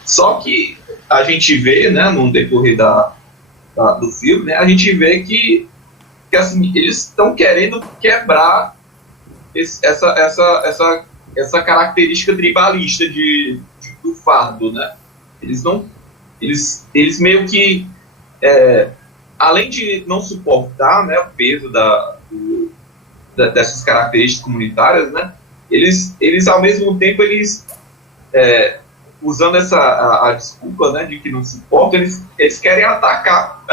Só que a gente vê, né, no decorrer do filme, né, a gente vê que assim, eles estão querendo quebrar essa característica tribalista do fardo, né? Eles meio que, além de não suportar, né, o peso dessas características comunitárias, né, eles ao mesmo tempo, usando a desculpa, né, de que não suportam, eles querem atacar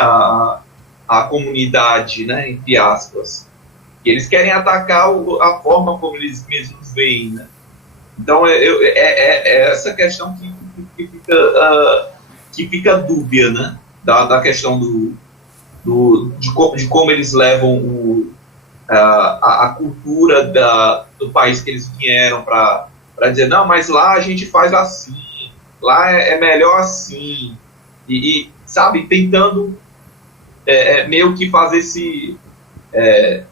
a comunidade, né, entre aspas. Eles querem atacar a forma como eles mesmos veem, né? Então, é essa questão que fica dúbia, né? Da questão de como eles levam a cultura do país que eles vieram para dizer, não, mas lá a gente faz assim, lá é melhor assim. E sabe, tentando meio que fazer esse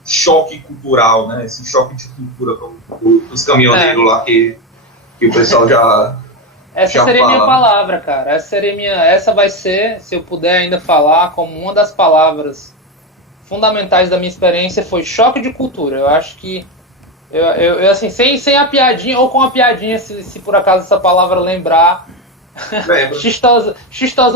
choque cultural, né? Esse choque de cultura, como os caminhoneiros lá que o pessoal já... Essa seria a minha palavra, cara. Essa vai ser, se eu puder ainda falar, como uma das palavras fundamentais da minha experiência, foi choque de cultura. Eu acho que, eu assim, sem a piadinha, ou com a piadinha, se por acaso essa palavra lembrar, xistosa.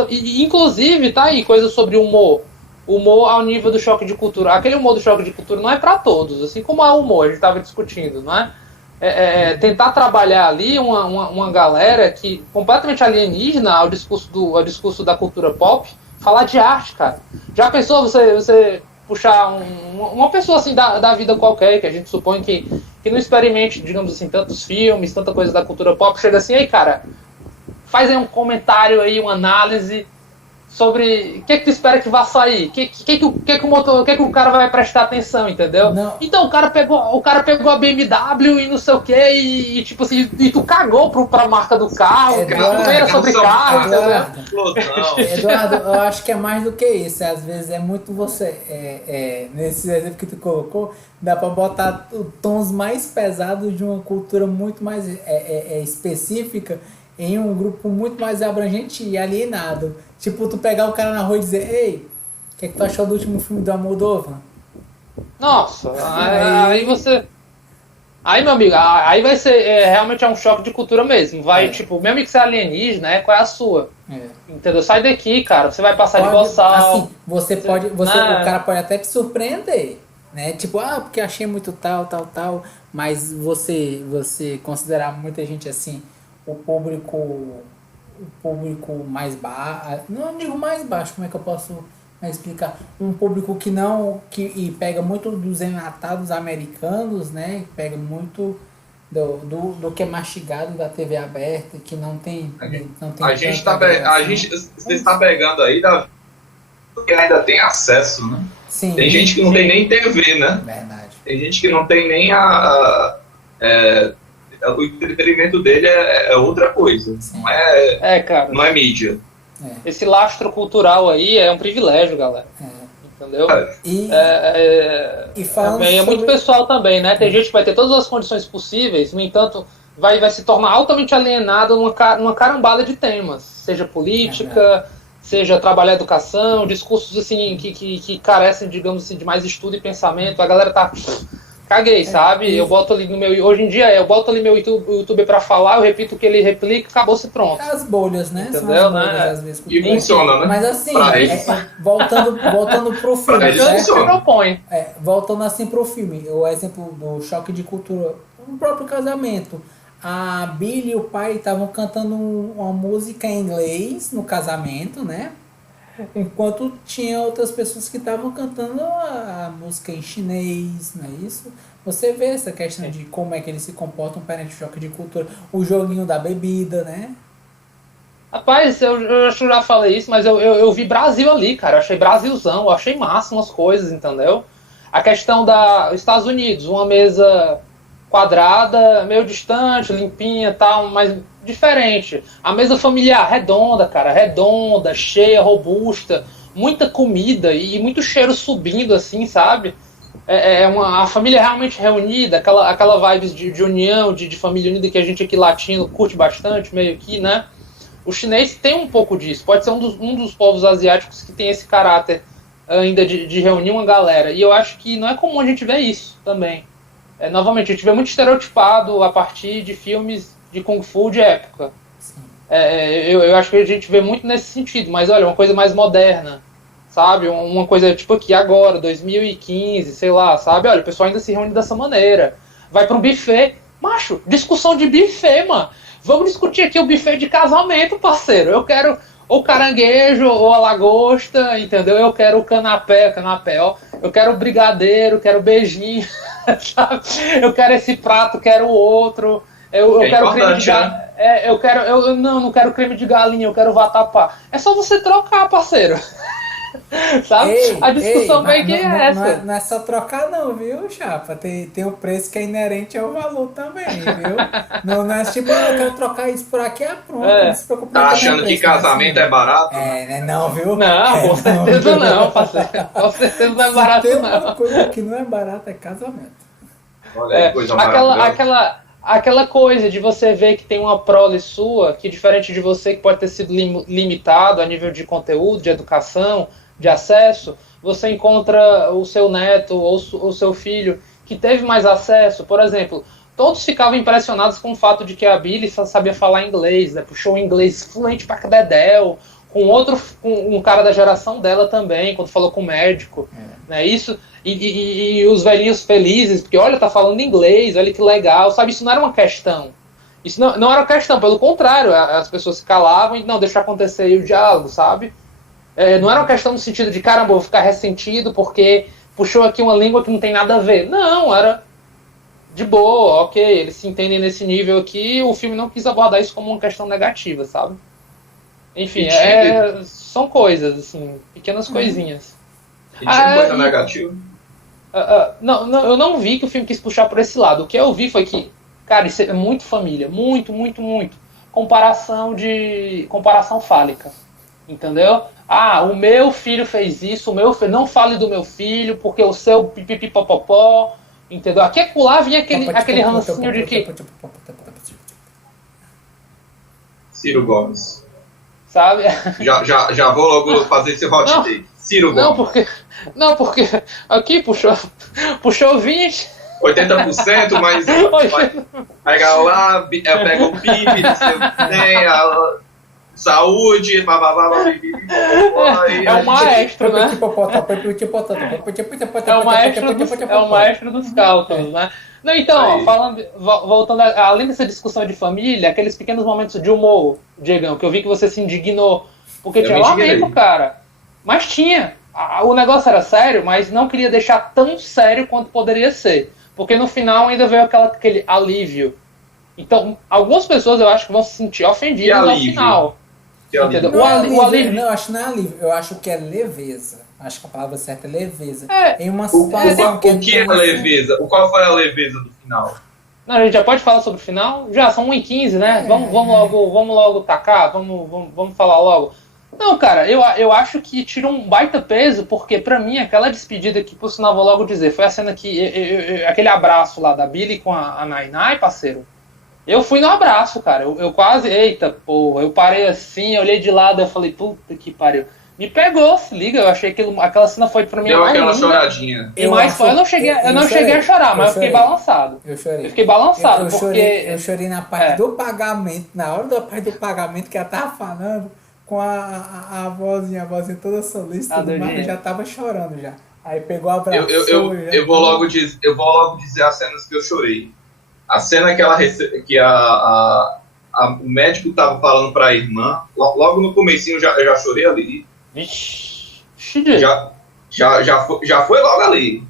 E, inclusive, tá aí, coisa sobre humor. Humor ao nível do choque de cultura. Aquele humor do choque de cultura não é para todos, assim como há humor, a gente estava discutindo, não é? Tentar trabalhar ali uma galera que completamente alienígena ao discurso da cultura pop, falar de arte, cara. Já pensou você puxar uma pessoa assim da vida qualquer, que a gente supõe que não experimente, digamos assim, tantos filmes, tanta coisa da cultura pop, chega assim, aí cara, faz aí um comentário aí, uma análise sobre o que tu espera que vá sair, o que o cara vai prestar atenção, entendeu? Não. Então o cara pegou a BMW e não sei o que, e tipo assim, e tu cagou pra marca do carro, não era sobre carro, entendeu? Eduardo, eu acho que é mais do que isso, às vezes é muito você, nesse exemplo que tu colocou, dá pra botar tons mais pesados de uma cultura muito mais específica em um grupo muito mais abrangente e alienado. Tipo, tu pegar o cara na rua e dizer, ei, o que é que tu achou do último filme do Almodóvar? Nossa, aí você... Aí, meu amigo, aí vai ser, realmente é um choque de cultura mesmo. Vai, tipo, mesmo que você é alienígena, qual é a sua? Entendeu? Sai daqui, cara, você vai passar de boçal. Assim, o cara pode até te surpreender, né? Tipo, porque achei muito tal, Mas você considerar muita gente assim, o público mais baixo, não digo mais baixo, como é que eu posso explicar? Um público e pega muito dos enlatados americanos, né? Pega muito do que é mastigado da TV aberta, que não tem você está pegando aí da que ainda tem acesso, né? Sim, tem gente que não tem nem TV, né? Verdade. Tem gente que não tem nem o entretenimento dele é outra coisa. Sim. Cara, não é mídia. Esse lastro cultural aí é um privilégio, galera. Entendeu? E falando é muito pessoal também, né? Tem gente que vai ter todas as condições possíveis, no entanto, vai se tornar altamente alienado numa carambada de temas, seja política, seja trabalhar a educação, discursos assim que carecem, digamos assim, de mais estudo e pensamento. A galera tá... Caguei, sabe? Eu boto ali no meu... Hoje em dia, eu boto ali meu YouTube pra falar, eu repito o que ele replica, acabou-se pronto. As bolhas, né? Entendeu, são as bolhas, né? Às vezes, e funciona, né? Mas assim, voltando pro filme, Pra eles funciona. Voltando assim pro filme, o exemplo do choque de cultura, o próprio casamento. A Billy e o pai estavam cantando uma música em inglês no casamento, né? Enquanto tinha outras pessoas que estavam cantando a música em chinês, não é isso? Você vê essa questão de como é que eles se comportam perante o choque de cultura. O joguinho da bebida, né? Rapaz, eu acho que eu já falei isso, mas eu vi Brasil ali, cara. Eu achei Brasilzão, eu achei massa umas coisas, entendeu? A questão dos Estados Unidos, uma mesa quadrada, meio distante, limpinha e tal, mas diferente. A mesa familiar, redonda, cara, redonda, cheia, robusta, muita comida e muito cheiro subindo, assim, sabe? A família realmente reunida, aquela vibes de união, de família unida que a gente aqui latino curte bastante, meio que, né? O chinês tem um pouco disso, pode ser um dos povos asiáticos que tem esse caráter ainda de reunir uma galera. E eu acho que não é comum a gente ver isso também. Novamente, a gente vê muito estereotipado a partir de filmes de Kung Fu de época. Eu acho que a gente vê muito nesse sentido, mas olha, uma coisa mais moderna, sabe? Uma coisa tipo aqui agora, 2015, sei lá, sabe? Olha, o pessoal ainda se reúne dessa maneira. Vai para um buffet, macho, discussão de buffet, mano. Vamos discutir aqui o buffet de casamento, parceiro. Eu quero ou caranguejo, ou a lagosta, entendeu? Eu quero o canapé, ó. Eu quero o brigadeiro, quero o beijinho, sabe? Eu quero esse prato, quero o outro. Eu quero creme de galinha. Não quero creme de galinha, eu quero vatapá. É só você trocar, parceiro. Sabe? A discussão meio que é essa. Não é só trocar não, viu, chapa? Tem o preço que é inerente ao valor também, viu? Não é tipo, eu quero trocar isso por aqui, pronto. Não se preocupe. Tá achando que casamento é barato? Não, viu? Não, com certeza não, parceiro. Com certeza não é barato, não. Tem uma coisa que não é barata, é casamento. Olha, coisa maravilhosa. Aquela coisa de você ver que tem uma prole sua, que diferente de você que pode ter sido limitado a nível de conteúdo, de educação, de acesso, você encontra o seu neto ou o seu filho que teve mais acesso. Por exemplo, todos ficavam impressionados com o fato de que a Billy só sabia falar inglês, né? Puxou o inglês fluente pra cadedéu, com um cara da geração dela também, quando falou com o médico, né? Isso, e os velhinhos felizes, porque olha, tá falando inglês, olha que legal, sabe? Isso não era uma questão. Isso não era uma questão, pelo contrário, as pessoas se calavam e não, deixa acontecer aí o diálogo, sabe? Não era uma questão no sentido de, caramba, vou ficar ressentido porque puxou aqui uma língua que não tem nada a ver. Não, era de boa, ok, eles se entendem nesse nível aqui, o filme não quis abordar isso como uma questão negativa, sabe? Enfim, são coisas, assim, pequenas coisinhas. E tinha coisa negativa? Não, eu não vi que o filme quis puxar por esse lado. O que eu vi foi que, cara, isso é muito família, muito, muito, muito. Comparação fálica, entendeu? O meu filho fez isso, não fale do meu filho, porque o seu pipipipopopó, entendeu? Aqui e lá vinha aquele rancinho de que... Ciro Gomes. Sabe? Já vou logo fazer esse hot take. Ciro Gomes. Não, porque aqui puxou 20. 80%, mas pega lá, pega o PIB, saúde, é o maestro, né? É o maestro dos cálculos, né? Não, então, Aí. falando, voltando, além dessa discussão de família, aqueles pequenos momentos de humor, Diegão, que eu vi que você se indignou, porque tinha lamento, cara. Mas tinha. O negócio era sério, mas não queria deixar tão sério quanto poderia ser. Porque no final ainda veio aquele alívio. Então, algumas pessoas eu acho que vão se sentir ofendidas ao final. Entendeu? Não, o alívio. Não, eu acho que não é alívio. Eu acho que é leveza. Acho que a palavra certa é leveza. Em uma situação o que é leveza? Qual foi a leveza do final? Não, a gente já pode falar sobre o final? Já, são 1h15, né? Vamos logo tacar, vamos falar logo. Não, cara, eu acho que tira um baita peso, porque pra mim aquela despedida que, por sinal, vou logo dizer, foi a cena que, aquele abraço lá da Billy com a Nai-Nai, parceiro. Eu fui no abraço, cara, eu quase, eita, porra, eu parei assim, eu olhei de lado, eu falei, puta que pariu. Me pegou, se liga, eu achei que aquela cena foi pra mim deu aquela linda. choradinha. Eu não cheguei a chorar, mas eu fiquei balançado. Eu chorei. Eu fiquei balançado, eu chorei na parte do pagamento, na hora da parte do pagamento que ela tava falando, com a vozinha toda solista, tudo mais, eu já tava chorando já. Aí pegou a abraço. Eu vou logo dizer as cenas que eu chorei. A cena que o médico tava falando pra irmã, logo no comecinho eu já chorei ali. Vixe. Já foi logo ali.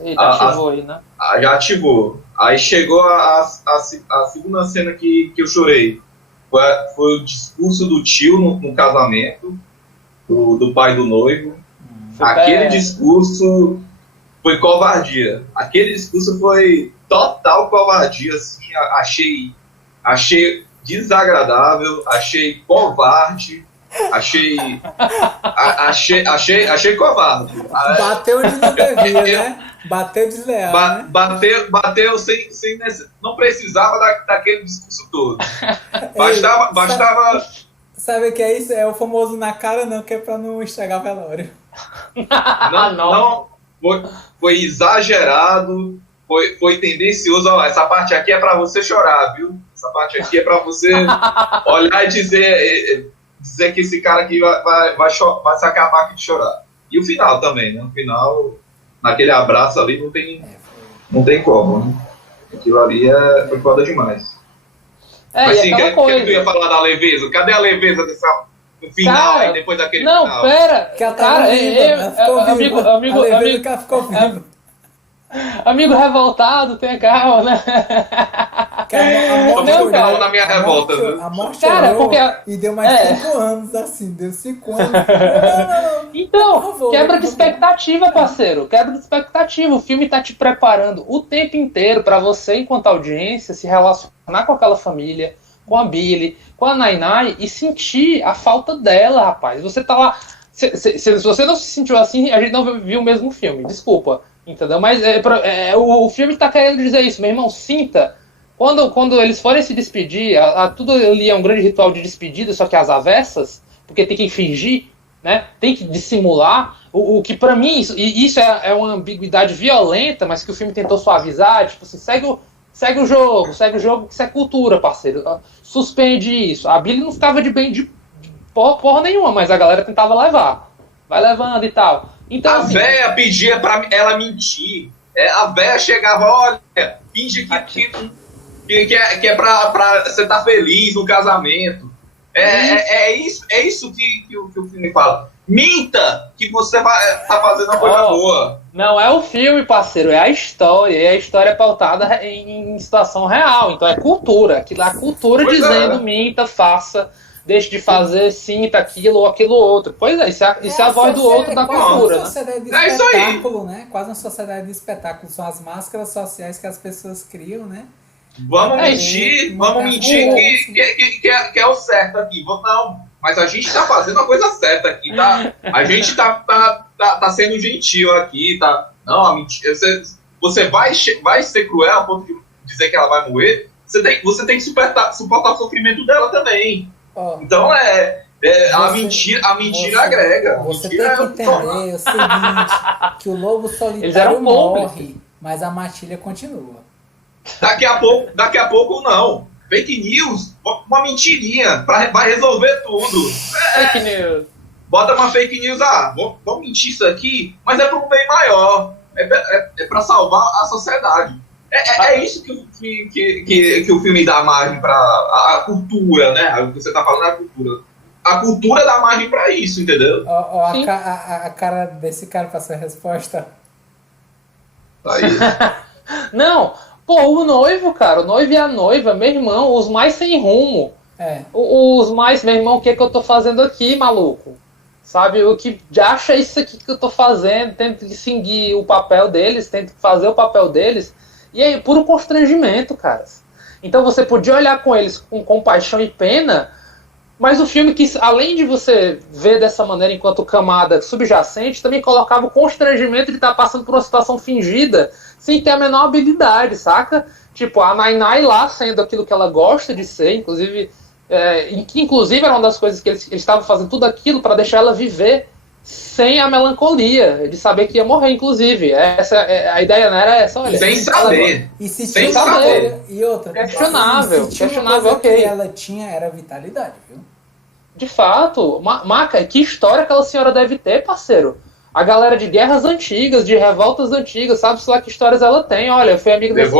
Eita, ativou aí, né? Já ativou. Aí chegou a segunda cena que eu chorei. Foi o discurso do tio no casamento, do pai do noivo. Aquele discurso foi covardia. Aquele discurso foi total covardia. Assim, achei desagradável, achei covarde, achei covarde. Bateu onde não devia, né? Bateu desleal, né? Bateu sem não precisava daquele discurso todo. Bastava. Sabe o que é isso? É o famoso na cara não, que é pra não estragar velório. Não, foi exagerado, foi tendencioso. Ó, essa parte aqui é pra você chorar, viu? Essa parte aqui é pra você olhar e dizer que esse cara aqui vai se acabar aqui de chorar. E o final também, né? O final, naquele abraço ali, não tem como, né? Aquilo ali foi foda demais. Mas sim, que tu ia falar da leveza? Cadê a leveza no final, cara, aí depois daquele final? Não, pera! Amigo revoltado, tenha calma, né? Não, na minha revolta. A morte chorou, e deu mais 5 anos, assim, deu 5 anos. Não. Então, quebra de expectativa, parceiro. Quebra de expectativa. O filme tá te preparando o tempo inteiro pra você, enquanto audiência, se relacionar com aquela família, com a Billy, com a Nai-Nai e sentir a falta dela, rapaz. Você tá lá... Se você não se sentiu assim, a gente não viu o mesmo filme. Desculpa. Entendeu? Mas o filme tá querendo dizer isso, meu irmão, sinta. Quando eles forem se despedir, tudo ali é um grande ritual de despedida, só que às avessas, porque tem que fingir, né? Tem que dissimular. O que pra mim, isso é uma ambiguidade violenta, mas que o filme tentou suavizar, tipo assim, segue o jogo, que isso é cultura, parceiro. Suspende isso. A Billy não ficava de porra nenhuma, mas a galera tentava levar. Vai levando e tal. Então, a véia pedia pra ela mentir. A véia chegava, olha, finge que é pra você estar feliz no casamento. É isso que o filme fala. Minta que você tá fazendo uma coisa boa. Não é o filme, parceiro, é a história. E a história é pautada em situação real. Então é cultura. Aquilo é a cultura dizendo minta, faça. Deixe de fazer, sinta aquilo ou aquilo outro. Pois é, isso é a voz do outro da cultura. Uma sociedade de espetáculo, né? Quase uma sociedade de espetáculo. São as máscaras sociais que as pessoas criam, né? Vamos mentir que é o certo aqui. Não, mas a gente tá fazendo a coisa certa aqui, tá? A gente tá sendo gentil aqui, tá? Não, a mentira. Você vai ser cruel a ponto de dizer que ela vai morrer. Você tem que suportar o sofrimento dela também. Então a mentira agrega. Você tem que entender o seguinte, que o lobo solitário morre, mas a matilha continua. Daqui a pouco não. Fake news, uma mentirinha, vai resolver tudo. Fake news. Bota uma fake news, vamos mentir isso aqui, mas é para um bem maior. É para salvar a sociedade. É isso que o filme dá margem para a cultura, né? O que você tá falando é a cultura. A cultura dá margem para isso, entendeu? Ó, a cara desse cara pra essa resposta. Aí. Não, pô, o noivo, cara, o noivo e a noiva, meu irmão, os mais sem rumo. Os mais, meu irmão, o que é que eu tô fazendo aqui, maluco? Sabe, o que acha isso aqui que eu tô fazendo, tento seguir o papel deles, tento fazer o papel deles, e aí, puro constrangimento, caras. Então você podia olhar com eles com compaixão e pena, mas o filme, que além de você ver dessa maneira enquanto camada subjacente, também colocava o constrangimento de estar passando por uma situação fingida, sem ter a menor habilidade, saca? Tipo, a Nainai lá sendo aquilo que ela gosta de ser, inclusive... que inclusive era uma das coisas que eles estavam fazendo tudo aquilo para deixar ela viver sem a melancolia de saber que ia morrer, inclusive. A ideia não era essa, olha. Sem saber. E se sem tinha saber. E outra. Questionável, questionável, ok. Que ela tinha era vitalidade, viu? De fato, Maca, que história aquela senhora deve ter, parceiro? A galera de guerras antigas, de revoltas antigas, sabe-se lá que histórias ela tem. Olha, eu fui amigo desse...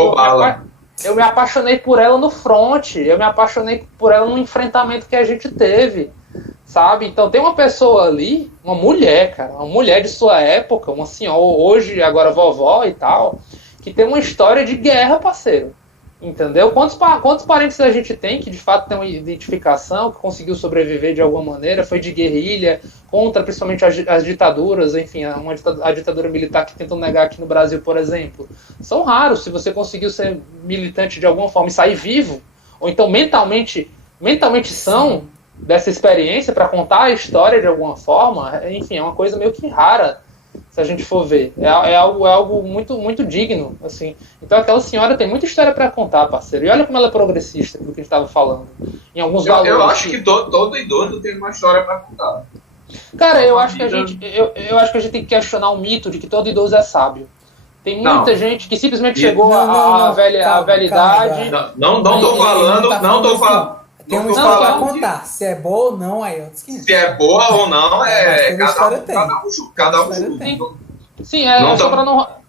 Eu me apaixonei por ela no front, eu me apaixonei por ela no enfrentamento que a gente teve, sabe? Então tem uma pessoa ali, uma mulher, cara, uma mulher de sua época, uma senhora, hoje, agora vovó e tal, que tem uma história de guerra, parceiro. Entendeu? Quantos parentes a gente tem que de fato tem uma identificação, que conseguiu sobreviver de alguma maneira, foi de guerrilha, contra principalmente as ditaduras, enfim, a ditadura militar que tentam negar aqui no Brasil, por exemplo. São raros. Se você conseguiu ser militante de alguma forma e sair vivo, ou então mentalmente são dessa experiência para contar a história de alguma forma, enfim, é uma coisa meio que rara. Se a gente for ver, é algo muito, muito digno, assim. Então aquela senhora tem muita história para contar, parceiro. E olha como ela é progressista, do que a gente estava falando. Em alguns valores. Eu acho que todo idoso tem uma história para contar. Cara, eu acho que a gente tem que questionar o mito de que todo idoso é sábio. Tem muita gente que simplesmente chegou à velha idade. Não tô falando. Tem uma história pra contar. Se é boa ou não, aí outros 500. Se é boa ou não, cada um tem. Sim,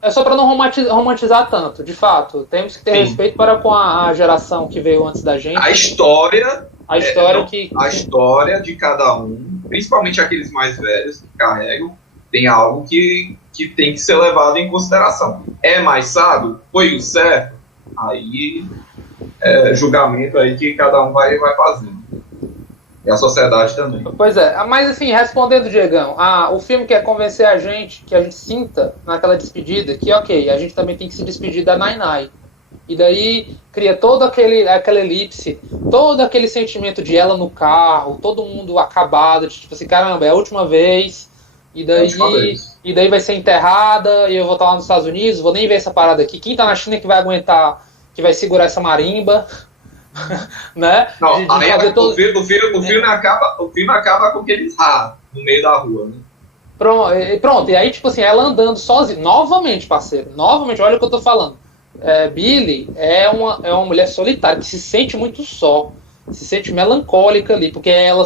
só para não romantizar tanto. De fato, temos que ter respeito para com a geração que veio antes da gente. A história de cada um, principalmente aqueles mais velhos que carregam, tem algo que tem que ser levado em consideração. É mais sábio? Foi o certo? Aí... julgamento aí que cada um vai fazendo. E a sociedade também. Pois é, mas assim, respondendo, Diegão, o filme quer convencer a gente, que a gente sinta naquela despedida, que ok, a gente também tem que se despedir da Nainai. E daí cria todo aquela elipse, todo aquele sentimento de ela no carro, todo mundo acabado, de tipo assim, caramba, é a última vez, e daí vai ser enterrada, e eu vou estar lá nos Estados Unidos, vou nem ver essa parada aqui. Quem tá na China que vai aguentar, que vai segurar essa marimba, né? Não, aí o filme acaba com aqueles ratos no meio da rua, né? Pronto, e aí, tipo assim, ela andando sozinha, novamente, parceiro, olha o que eu tô falando. Billy é uma mulher solitária, que se sente muito só, se sente melancólica ali, porque ela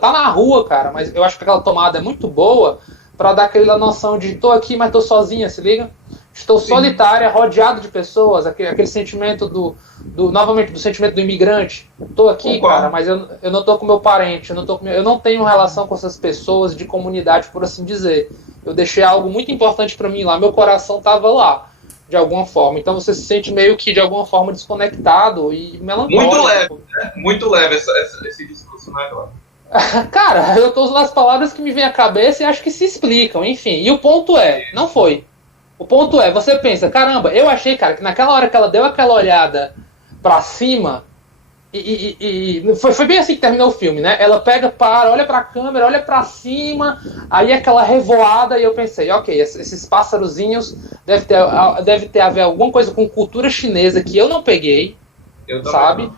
tá na rua, cara, mas eu acho que aquela tomada é muito boa pra dar aquela noção de tô aqui, mas tô sozinha, se liga? Estou solitária, rodeado de pessoas, aquele sentimento novamente, do sentimento do imigrante. Estou aqui, cara, mas eu não estou com meu parente, eu não tenho relação com essas pessoas de comunidade, por assim dizer. Eu deixei algo muito importante para mim lá, meu coração estava lá, de alguma forma. Então você se sente meio que, de alguma forma, desconectado e melancólico. Muito leve, né? Muito leve esse discurso, né, Eduardo? Cara, eu estou usando as palavras que me vêm à cabeça e acho que se explicam, enfim. E o ponto não foi. O ponto você pensa, caramba, eu achei, cara, que naquela hora que ela deu aquela olhada pra cima, foi bem assim que terminou o filme, né? Ela olha pra câmera, olha pra cima, aí aquela revoada, e eu pensei, ok, esses pássarozinhos deve ter a ver alguma coisa com cultura chinesa que eu não peguei, sabe?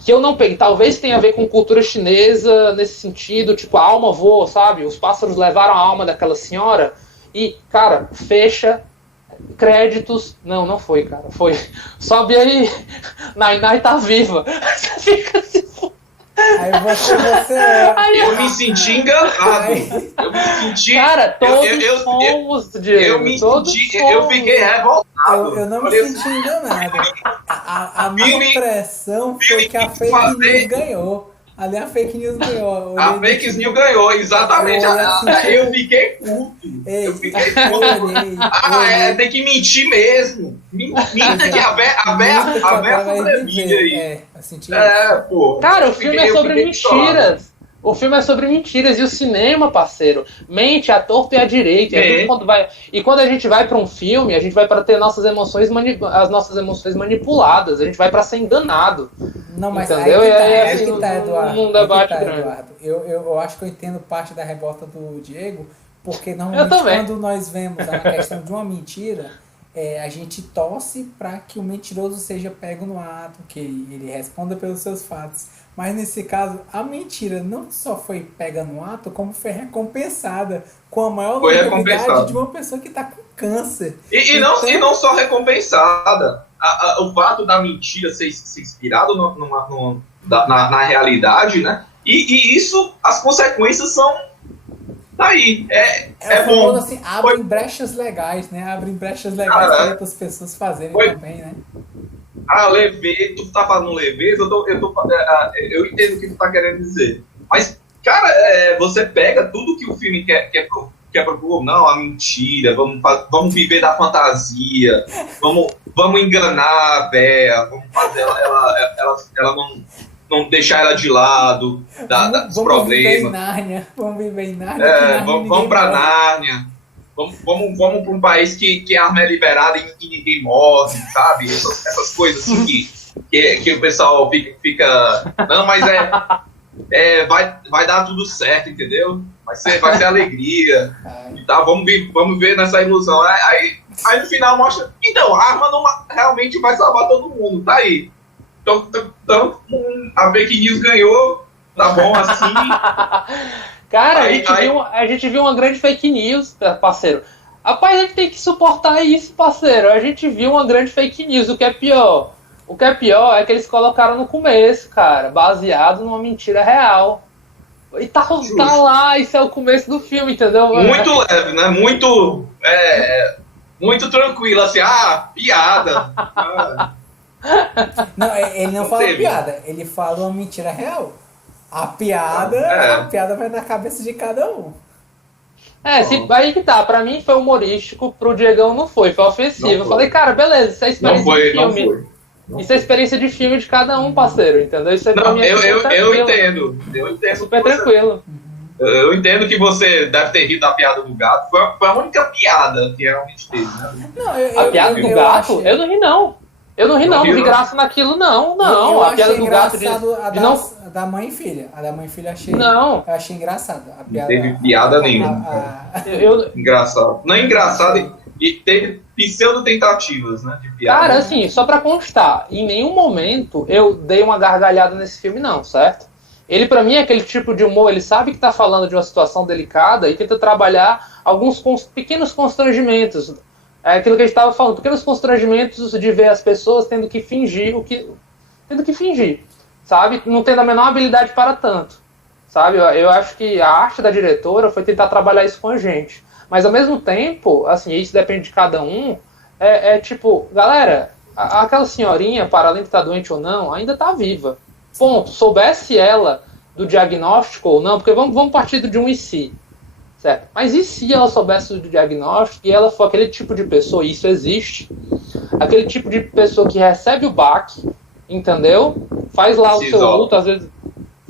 Que eu não peguei. Talvez tenha a ver com cultura chinesa nesse sentido, tipo, a alma voa, sabe? Os pássaros levaram a alma daquela senhora e, cara, fecha... créditos, não foi, cara, foi, sobe aí, Nainai tá viva, você fica assim, aí você eu me senti enganado, eu me senti, cara, todos fomos, Diego, eu fiquei revoltado, eu não me senti enganado. A minha impressão foi que a fake news ganhou. Ali a fake news ganhou. A fake news ganhou, exatamente. Eu fiquei puto. Eu fiquei puto. Tem que mentir mesmo. Minta que a Vera sobrevive aí. Pô. Cara, o filme é sobre mentiras. O filme é sobre mentiras e o cinema, parceiro, mente à torta e à direita. E quando a gente vai para um filme, a gente vai para ter as nossas emoções manipuladas. A gente vai para ser enganado. Não, mas entendeu? Aí que tá, Eduardo. Um debate grande. Eduardo. Eu acho que eu entendo parte da revolta do Diego, porque normalmente quando nós vemos a questão de uma mentira, a gente torce para que o mentiroso seja pego no ato, que ele responda pelos seus fatos. Mas nesse caso, a mentira não só foi pega no ato, como foi recompensada com a maior longevidade de uma pessoa que está com câncer. E não só recompensada. O fato da mentira ser inspirado na realidade, né? E isso, as consequências são daí. É bom. Assim, abrem brechas legais, né? Abrem brechas legais para outras pessoas fazerem também, né? Leveza, tu tá falando leveza, eu entendo o que tu tá querendo dizer. Mas, cara, você pega tudo que o filme quer propor, não, a mentira, vamos viver da fantasia, vamos enganar a Vera, vamos fazer ela não deixar ela de lado dos problemas. Vamos viver em Nárnia. Vamos pra Nárnia. Vamos para um país que a arma é liberada e ninguém morre, sabe? Essas coisas assim que o pessoal fica não, mas vai dar tudo certo, entendeu? Vai ser alegria. E tá, vamos ver nessa ilusão. Aí no final mostra, então, a arma não realmente vai salvar todo mundo, tá aí. Então a fake news ganhou, tá bom assim. Cara, a gente viu uma grande fake news, parceiro. Rapaz, a gente tem que suportar isso, parceiro. A gente viu uma grande fake news. O que é pior é que eles colocaram no começo, cara, baseado numa mentira real. E tá lá, isso é o começo do filme, entendeu? Muito leve, né? Muito tranquilo, assim, piada. Não, ele não fala piada, ele fala uma mentira real. A piada vai na cabeça de cada um. Aí que tá. Pra mim foi humorístico, pro Diegão não foi ofensivo. Eu falei, cara, beleza, isso é experiência de filme. Isso é experiência de filme de cada um, parceiro, entendeu? Isso é pra mim eu entendo. Super tranquilo. Eu entendo que você deve ter rido da piada do gato. Foi a única piada que realmente teve, né? A piada do gato? Eu não ri, não. Não vi graça naquilo, não. Eu a piada do gato da mãe e filha. A da mãe e filha eu achei engraçado. Não teve piada nenhuma. Engraçado. Não é engraçado, e teve pseudo-tentativas, né, de piada. Cara, assim, só pra constar, em nenhum momento eu dei uma gargalhada nesse filme, não, certo? Ele, pra mim, é aquele tipo de humor, ele sabe que tá falando de uma situação delicada e tenta trabalhar alguns pequenos constrangimentos. É aquilo que a gente estava falando, pequenos constrangimentos de ver as pessoas tendo que fingir, sabe? Não tendo a menor habilidade para tanto, sabe? Eu acho que a arte da diretora foi tentar trabalhar isso com a gente. Mas, ao mesmo tempo, assim, isso depende de cada um, tipo, galera, aquela senhorinha, para além de estar doente ou não, ainda está viva. Ponto. Soubesse ela do diagnóstico ou não, porque vamos partir de um e se. Certo. Mas e se ela soubesse do diagnóstico e ela for aquele tipo de pessoa, e isso existe, aquele tipo de pessoa que recebe o baque, entendeu? Faz lá o seu luto, às vezes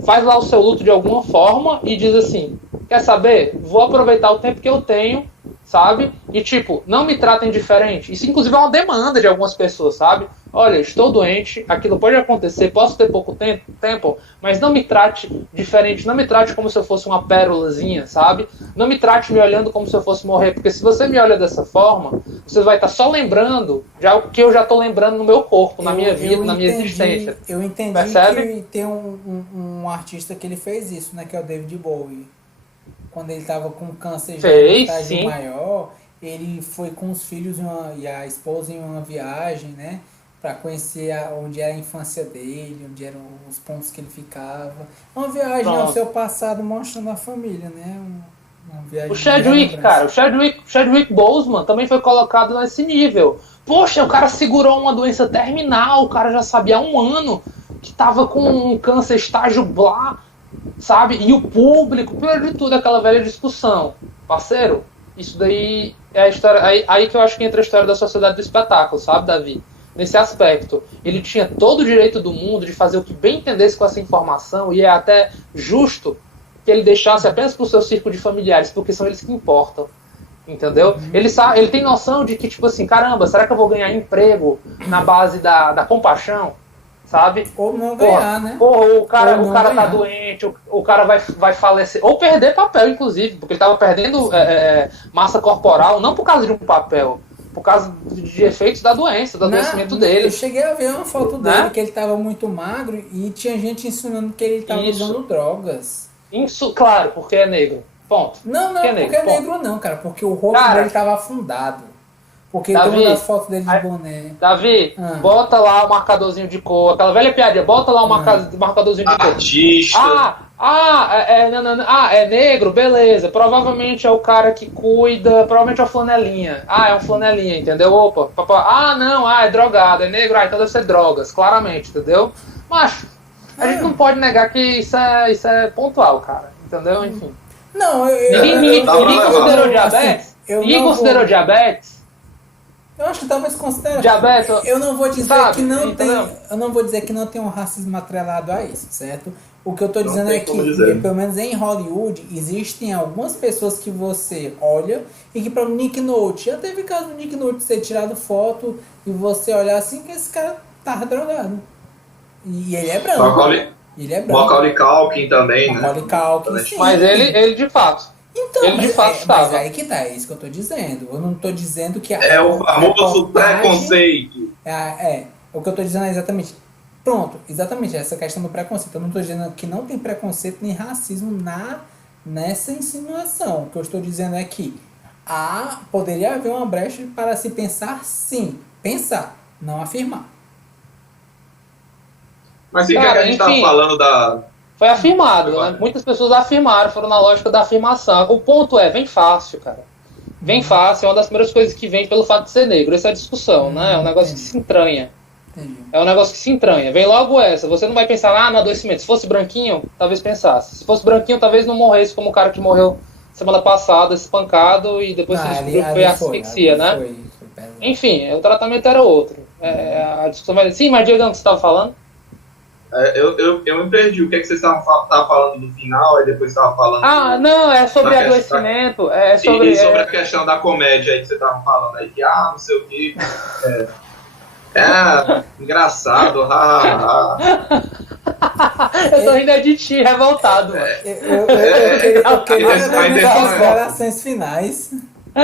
faz lá o seu luto de alguma forma e diz assim, quer saber? Vou aproveitar o tempo que eu tenho, sabe? E tipo, não me tratem diferente. Isso inclusive é uma demanda de algumas pessoas, sabe? Olha, estou doente, aquilo pode acontecer, posso ter pouco tempo, mas não me trate diferente, não me trate como se eu fosse uma pérolazinha, sabe? Não me trate me olhando como se eu fosse morrer, porque se você me olha dessa forma, você vai estar só lembrando de algo que eu já estou lembrando no meu corpo, na minha vida, na minha existência. Eu entendi. Percebe? Que tem um artista que ele fez isso, né, que é o David Bowie. Quando ele estava com câncer de estágio maior, ele foi com os filhos e a esposa em uma viagem, né? Para conhecer onde era a infância dele, onde eram os pontos que ele ficava. Uma viagem ao seu passado mostrando a família, né? Uma viagem O Chadwick, de cara, o Chadwick Boseman também foi colocado nesse nível. Poxa, o cara segurou uma doença terminal, o cara já sabia há um ano que tava com um câncer estágio blá, sabe? E o público, pior de tudo, aquela velha discussão. Parceiro, isso daí é a história. Aí que eu acho que entra a história da sociedade do espetáculo, sabe, Davi? Nesse aspecto. Ele tinha todo o direito do mundo de fazer o que bem entendesse com essa informação, e é até justo que ele deixasse apenas pro seu círculo de familiares, porque são eles que importam. Entendeu? Ele tem noção de que, tipo assim, caramba, será que eu vou ganhar emprego na base da compaixão? Sabe? Ou não ganhar, né? Porra, o cara tá ganhar. doente, o cara vai falecer. Ou perder papel, inclusive, porque ele tava perdendo massa corporal, não por causa de um papel, por causa de efeitos da doença, do adoecimento dele. Eu cheguei a ver uma foto Né? dele, que ele tava muito magro e tinha gente ensinando que ele tava Isso. usando drogas. Claro, porque é negro. Ponto. Não, Porque é porque negro, é negro não, cara, porque o rosto Cara, dele tava afundado. Porque Davi, tem uma das fotos dele de aí- boné. Davi, bota lá o marcadorzinho de cor, aquela velha piadinha, bota lá o marcadorzinho de cor. Artista. É negro, beleza. Provavelmente é o cara que cuida, provavelmente é o flanelinha. É um flanelinha, entendeu? Opa, não, é drogado, é negro, então deve ser drogas, claramente, entendeu? Macho, a gente não pode negar que isso é pontual, cara, entendeu? Enfim. Não, Ninguém considerou diabetes? eu Ninguém não considerou vou- diabetes? Eu acho que talvez considere. Diabetes? Eu não vou dizer Sabe, que não tem. entendeu? Eu não vou dizer que não tem um racismo atrelado a isso, certo? O que eu tô Não dizendo tem é como que, dizer. pelo menos em Hollywood, existem algumas pessoas que você olha e que, para o Nick Nolte, já teve caso do Nick Nolte ser tirado foto e você olhar assim que esse cara tava drogado. E ele é branco. Ele é branco. Macaulay Culkin também, né? Macaulay Culkin, Também. sim. Mas ele de fato. Então, ele de fato mas estava. aí que tá, é isso que eu tô dizendo. Eu não tô dizendo que É o famoso reportagem- preconceito. O que eu tô dizendo é exatamente. Pronto, exatamente essa questão do preconceito. Eu não tô dizendo que não tem preconceito nem racismo nessa insinuação. O que eu estou dizendo é que poderia haver uma brecha para se pensar sim. Pensar, não afirmar. Mas se Cara, a gente tava enfim. falando da. Foi afirmado, Foi né? bom. Muitas pessoas afirmaram, foram na lógica da afirmação. O ponto é, vem fácil, cara. Vem fácil, é uma das primeiras coisas que vem pelo fato de ser negro. Essa é a discussão, né? É um negócio que se entranha. Entendi. É um negócio que se entranha. Vem logo essa. Você não vai pensar, no adoecimento. Se fosse branquinho, talvez pensasse. Se fosse branquinho, talvez não morresse como o cara que morreu semana passada, espancado, e depois se descobriu que foi asfixia, né? Foi pesado. Enfim, o tratamento era outro. A discussão vai... Sim, mas Diego, o que você estava falando? Eu me perdi. O que é que vocês estavam falando no final, aí depois estavam falando. Não, é sobre da adoecimento. E sobre a questão da comédia aí que você estava falando aí, que não sei o quê. Engraçado. Eu tô rindo de ti, revoltado. Mano. Eu queria mas dar minhas então, considerações finais.